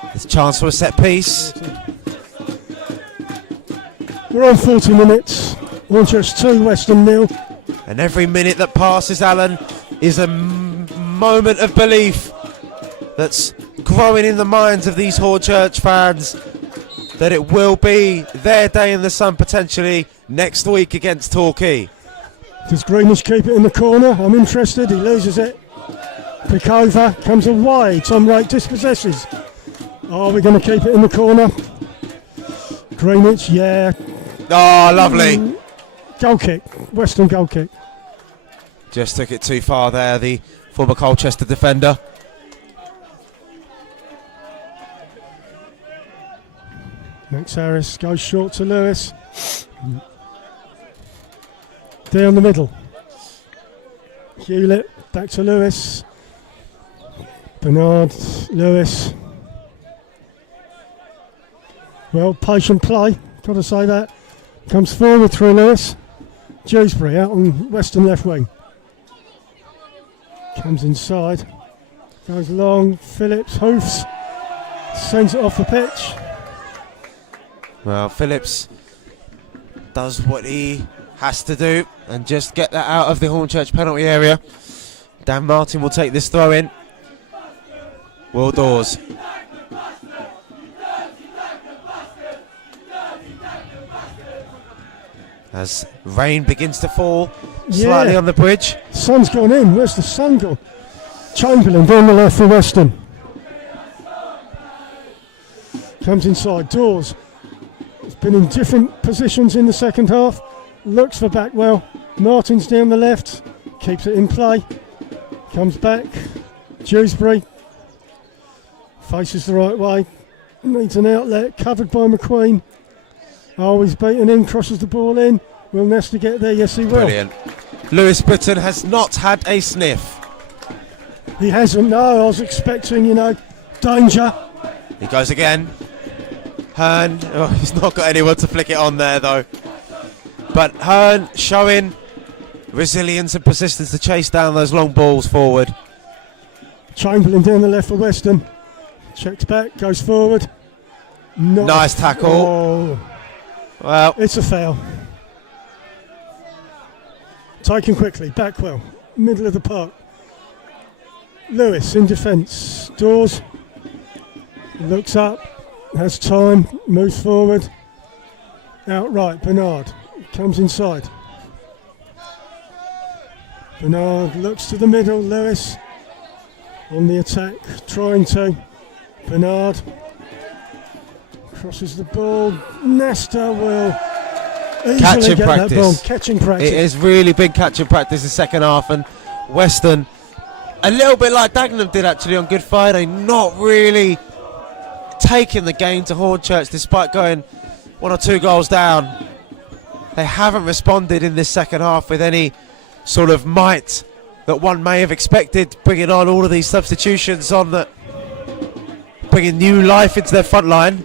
There's a chance for a set piece. We're on 40 minutes. Hornchurch 2, Weston 0. And every minute that passes, Alan, is a moment of belief that's growing in the minds of these Hornchurch fans that it will be their day in the sun potentially next week against Torquay. Does Greenwich keep it in the corner? I'm interested. He loses it. Pikova comes away. Tom Wright dispossesses. Are we going to keep it in the corner? Greenwich, yeah. Oh, lovely. Goal kick. Western goal kick. Just took it too far there, the former Colchester defender. Max Harris goes short to Lewis. Down the middle. Hewlett back to Lewis. Bernard, Lewis. Well, patient play, got to say that. Comes forward through Lewis. Dewsbury out on Western left wing. Comes inside. Goes long. Phillips, hoofs. Sends it off the pitch. Well, Phillips does what he has to do and just get that out of the Hornchurch penalty area. Dan Martin will take this throw in. Will Dawes. As rain begins to fall slightly on the bridge. Sun's gone in. Where's the sun gone? Chamberlain down the left for Weston. Comes inside. Dawes. It's been in different positions in the second half. Looks for Backwell. Martin's down the left. Keeps it in play. Comes back. Dewsbury. Faces the right way. Needs an outlet. Covered by McQueen. Oh, he's beaten in. Crosses the ball in. Will Nesta get there? Yes, he will. Brilliant. Lewis Britton has not had a sniff. He hasn't. No, I was expecting, danger. He goes again. Hearn. Oh, he's not got anyone to flick it on there, though. But Hearn showing resilience and persistence to chase down those long balls forward. Chamberlain down the left for Weston. Checks back, goes forward. Nice tackle. Oh. Well, it's a foul. Taken quickly, Backwell, middle of the park. Lewis in defence. Dawes looks up, has time, moves forward. Outright, Bernard comes inside. Bernard looks to the middle. Lewis on the attack, trying to. Bernard crosses the ball. Nesta will easily get that ball. Catching practice. It is really big catching practice the second half, and Weston, a little bit like Dagenham did actually on Good Friday, not really taking the game to Hornchurch despite going 1 or 2 goals down. They haven't responded in this second half with any sort of might that one may have expected, bringing on all of these substitutions on that, bringing new life into their front line.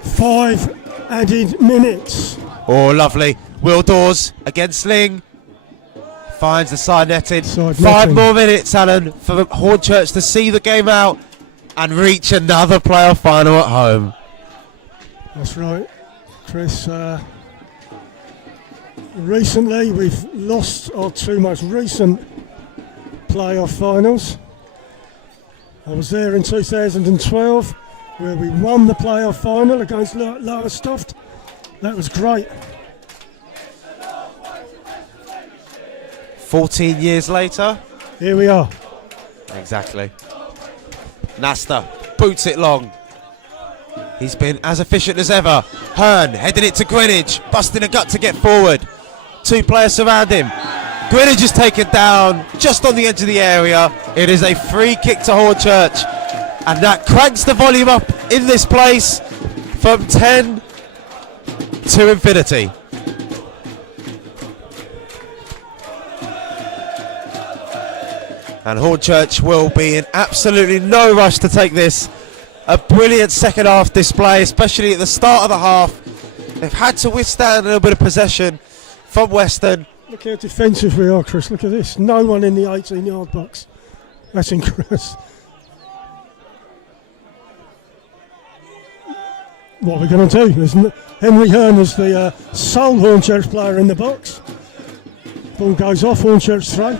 5 added minutes. Oh, lovely. Will Dawes against Sling. Finds the side netting. 5 more minutes, Alan, for Hornchurch to see the game out and reach another playoff final at home. That's right, Chris. Recently, we've lost our 2 most recent playoff finals. I was there in 2012, where we won the playoff final against Lowestoft. That was great. 14 years later. Here we are. Exactly. Nasta boots it long. He's been as efficient as ever. Hearn heading it to Greenwich, busting a gut to get forward. 2 players surround him. Greenwich is taken down just on the edge of the area. It is a free kick to Hornchurch, and that cranks the volume up in this place from 10 to infinity. And Hornchurch will be in absolutely no rush to take this. A brilliant second half display, especially at the start of the half. They've had to withstand a little bit of possession from Weston. Look how defensive we are, Chris. Look at this. No one in the 18-yard box. That's incredible. What are we going to do? Henry Hearn is the sole Hornchurch player in the box. Ball goes off, Hornchurch throw.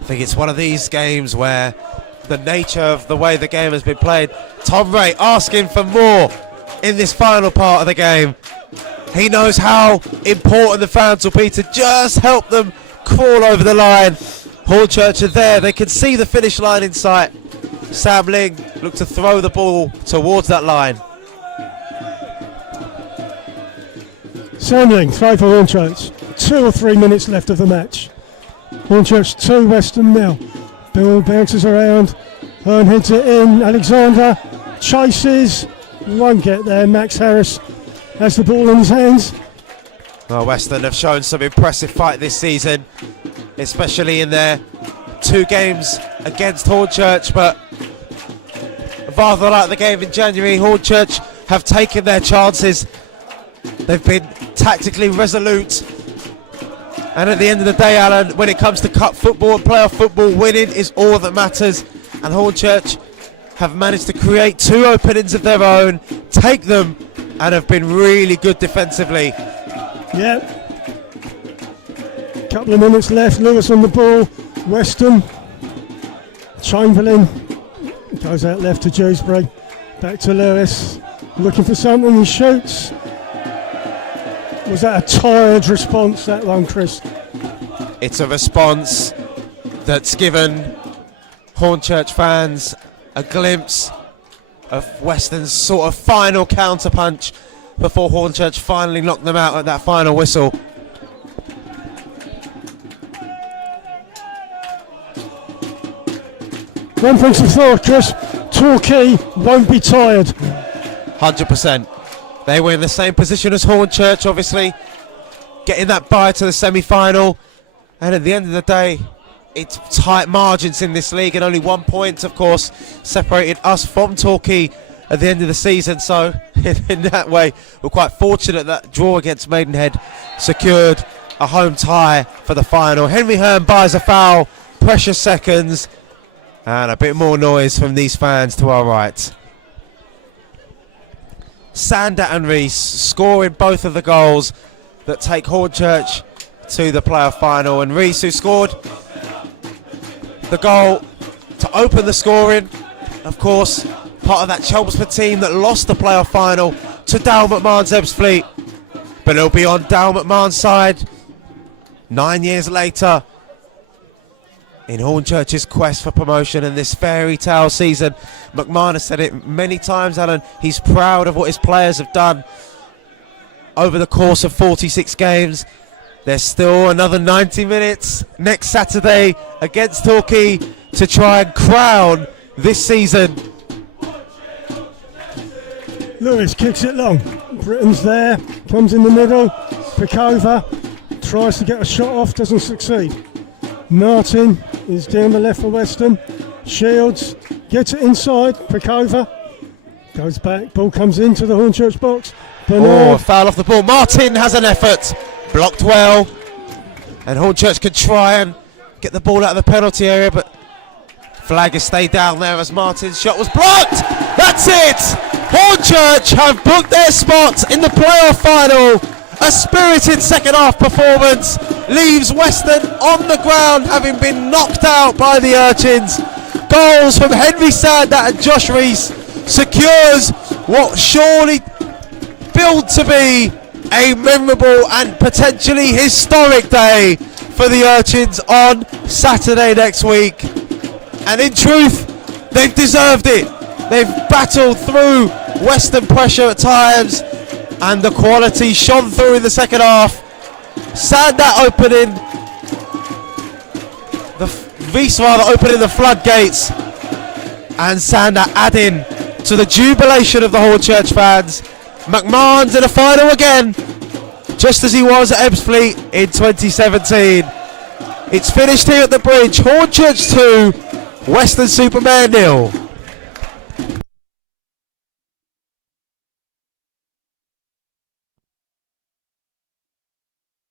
I think it's one of these games where the nature of the way the game has been played, Tom Ray asking for more in this final part of the game. He knows how important the fans will be to just help them crawl over the line. Hornchurch are there, they can see the finish line in sight. Sam Ling looked to throw the ball towards that line. Sam Ling, throw for Hornchurch. 2 or 3 minutes left of the match. Hornchurch 2, Weston 0. Bill bounces around. Hearn heads it in. Alexander chases. Won't get there. Max Harris has the ball in his hands. Well, Weston have shown some impressive fight this season, especially in their 2 games against Hornchurch, but rather like the game in January, Hornchurch have taken their chances. They've been tactically resolute, and at the end of the day, Alan, when it comes to cup football and playoff football, winning is all that matters, and Hornchurch have managed to create 2 openings of their own, take them, and have been really good defensively. Yeah. Couple of minutes left. Lewis on the ball. Weston. Chamberlain goes out left to Dewsbury. Back to Lewis. Looking for something. He shoots. Was that a tired response, that one, Chris? It's a response that's given Hornchurch fans a glimpse of Weston's sort of final counterpunch before Hornchurch finally knocked them out at that final whistle. One thing's for sure, Chris, Torquay won't be tired. 100%. They were in the same position as Hornchurch, obviously, getting that bye to the semi-final, and at the end of the day, it's tight margins in this league, and only 1 point, of course, separated us from Torquay at the end of the season. So in that way, we're quite fortunate that draw against Maidenhead secured a home tie for the final. Henry Hearn buys a foul, precious seconds, and a bit more noise from these fans to our right. Sander and Rees scoring both of the goals that take Hornchurch to the playoff final, and Rees, who scored the goal to open the scoring, of course, part of that Chelmsford team that lost the playoff final to Dow McMahon's Ebbsfleet, but it'll be on Dow McMahon's side 9 years later in Hornchurch's quest for promotion in this fairy tale season. McMahon has said it many times, Alan, he's proud of what his players have done over the course of 46 games. There's still another 90 minutes next Saturday against Torquay to try and crown this season. Lewis kicks it long. Britton's there, comes in the middle. Pickover tries to get a shot off, doesn't succeed. Martin is down the left for Weston. Shields gets it inside. Pickover goes back. Ball comes into the Hornchurch box. Oh, a foul off the ball. Martin has an effort. Blocked well. And Hornchurch could try and get the ball out of the penalty area, but flag has stayed down there as Martin's shot was blocked. That's it. Hornchurch have booked their spot in the playoff final. A spirited second half performance leaves Weston on the ground, having been knocked out by the Urchins. Goals from Henry Sander and Josh Rees secures what surely billed to be a memorable and potentially historic day for the Urchins on Saturday next week. And in truth, they've deserved it. They've battled through Western pressure at times, and the quality shone through in the second half. Sander opening the floodgates, and Sander adding to the jubilation of the Hornchurch fans. McMahon's in the final again, just as he was at Ebbsfleet in 2017. It's finished here at the bridge. Hornchurch 2, Weston Super Mare 0.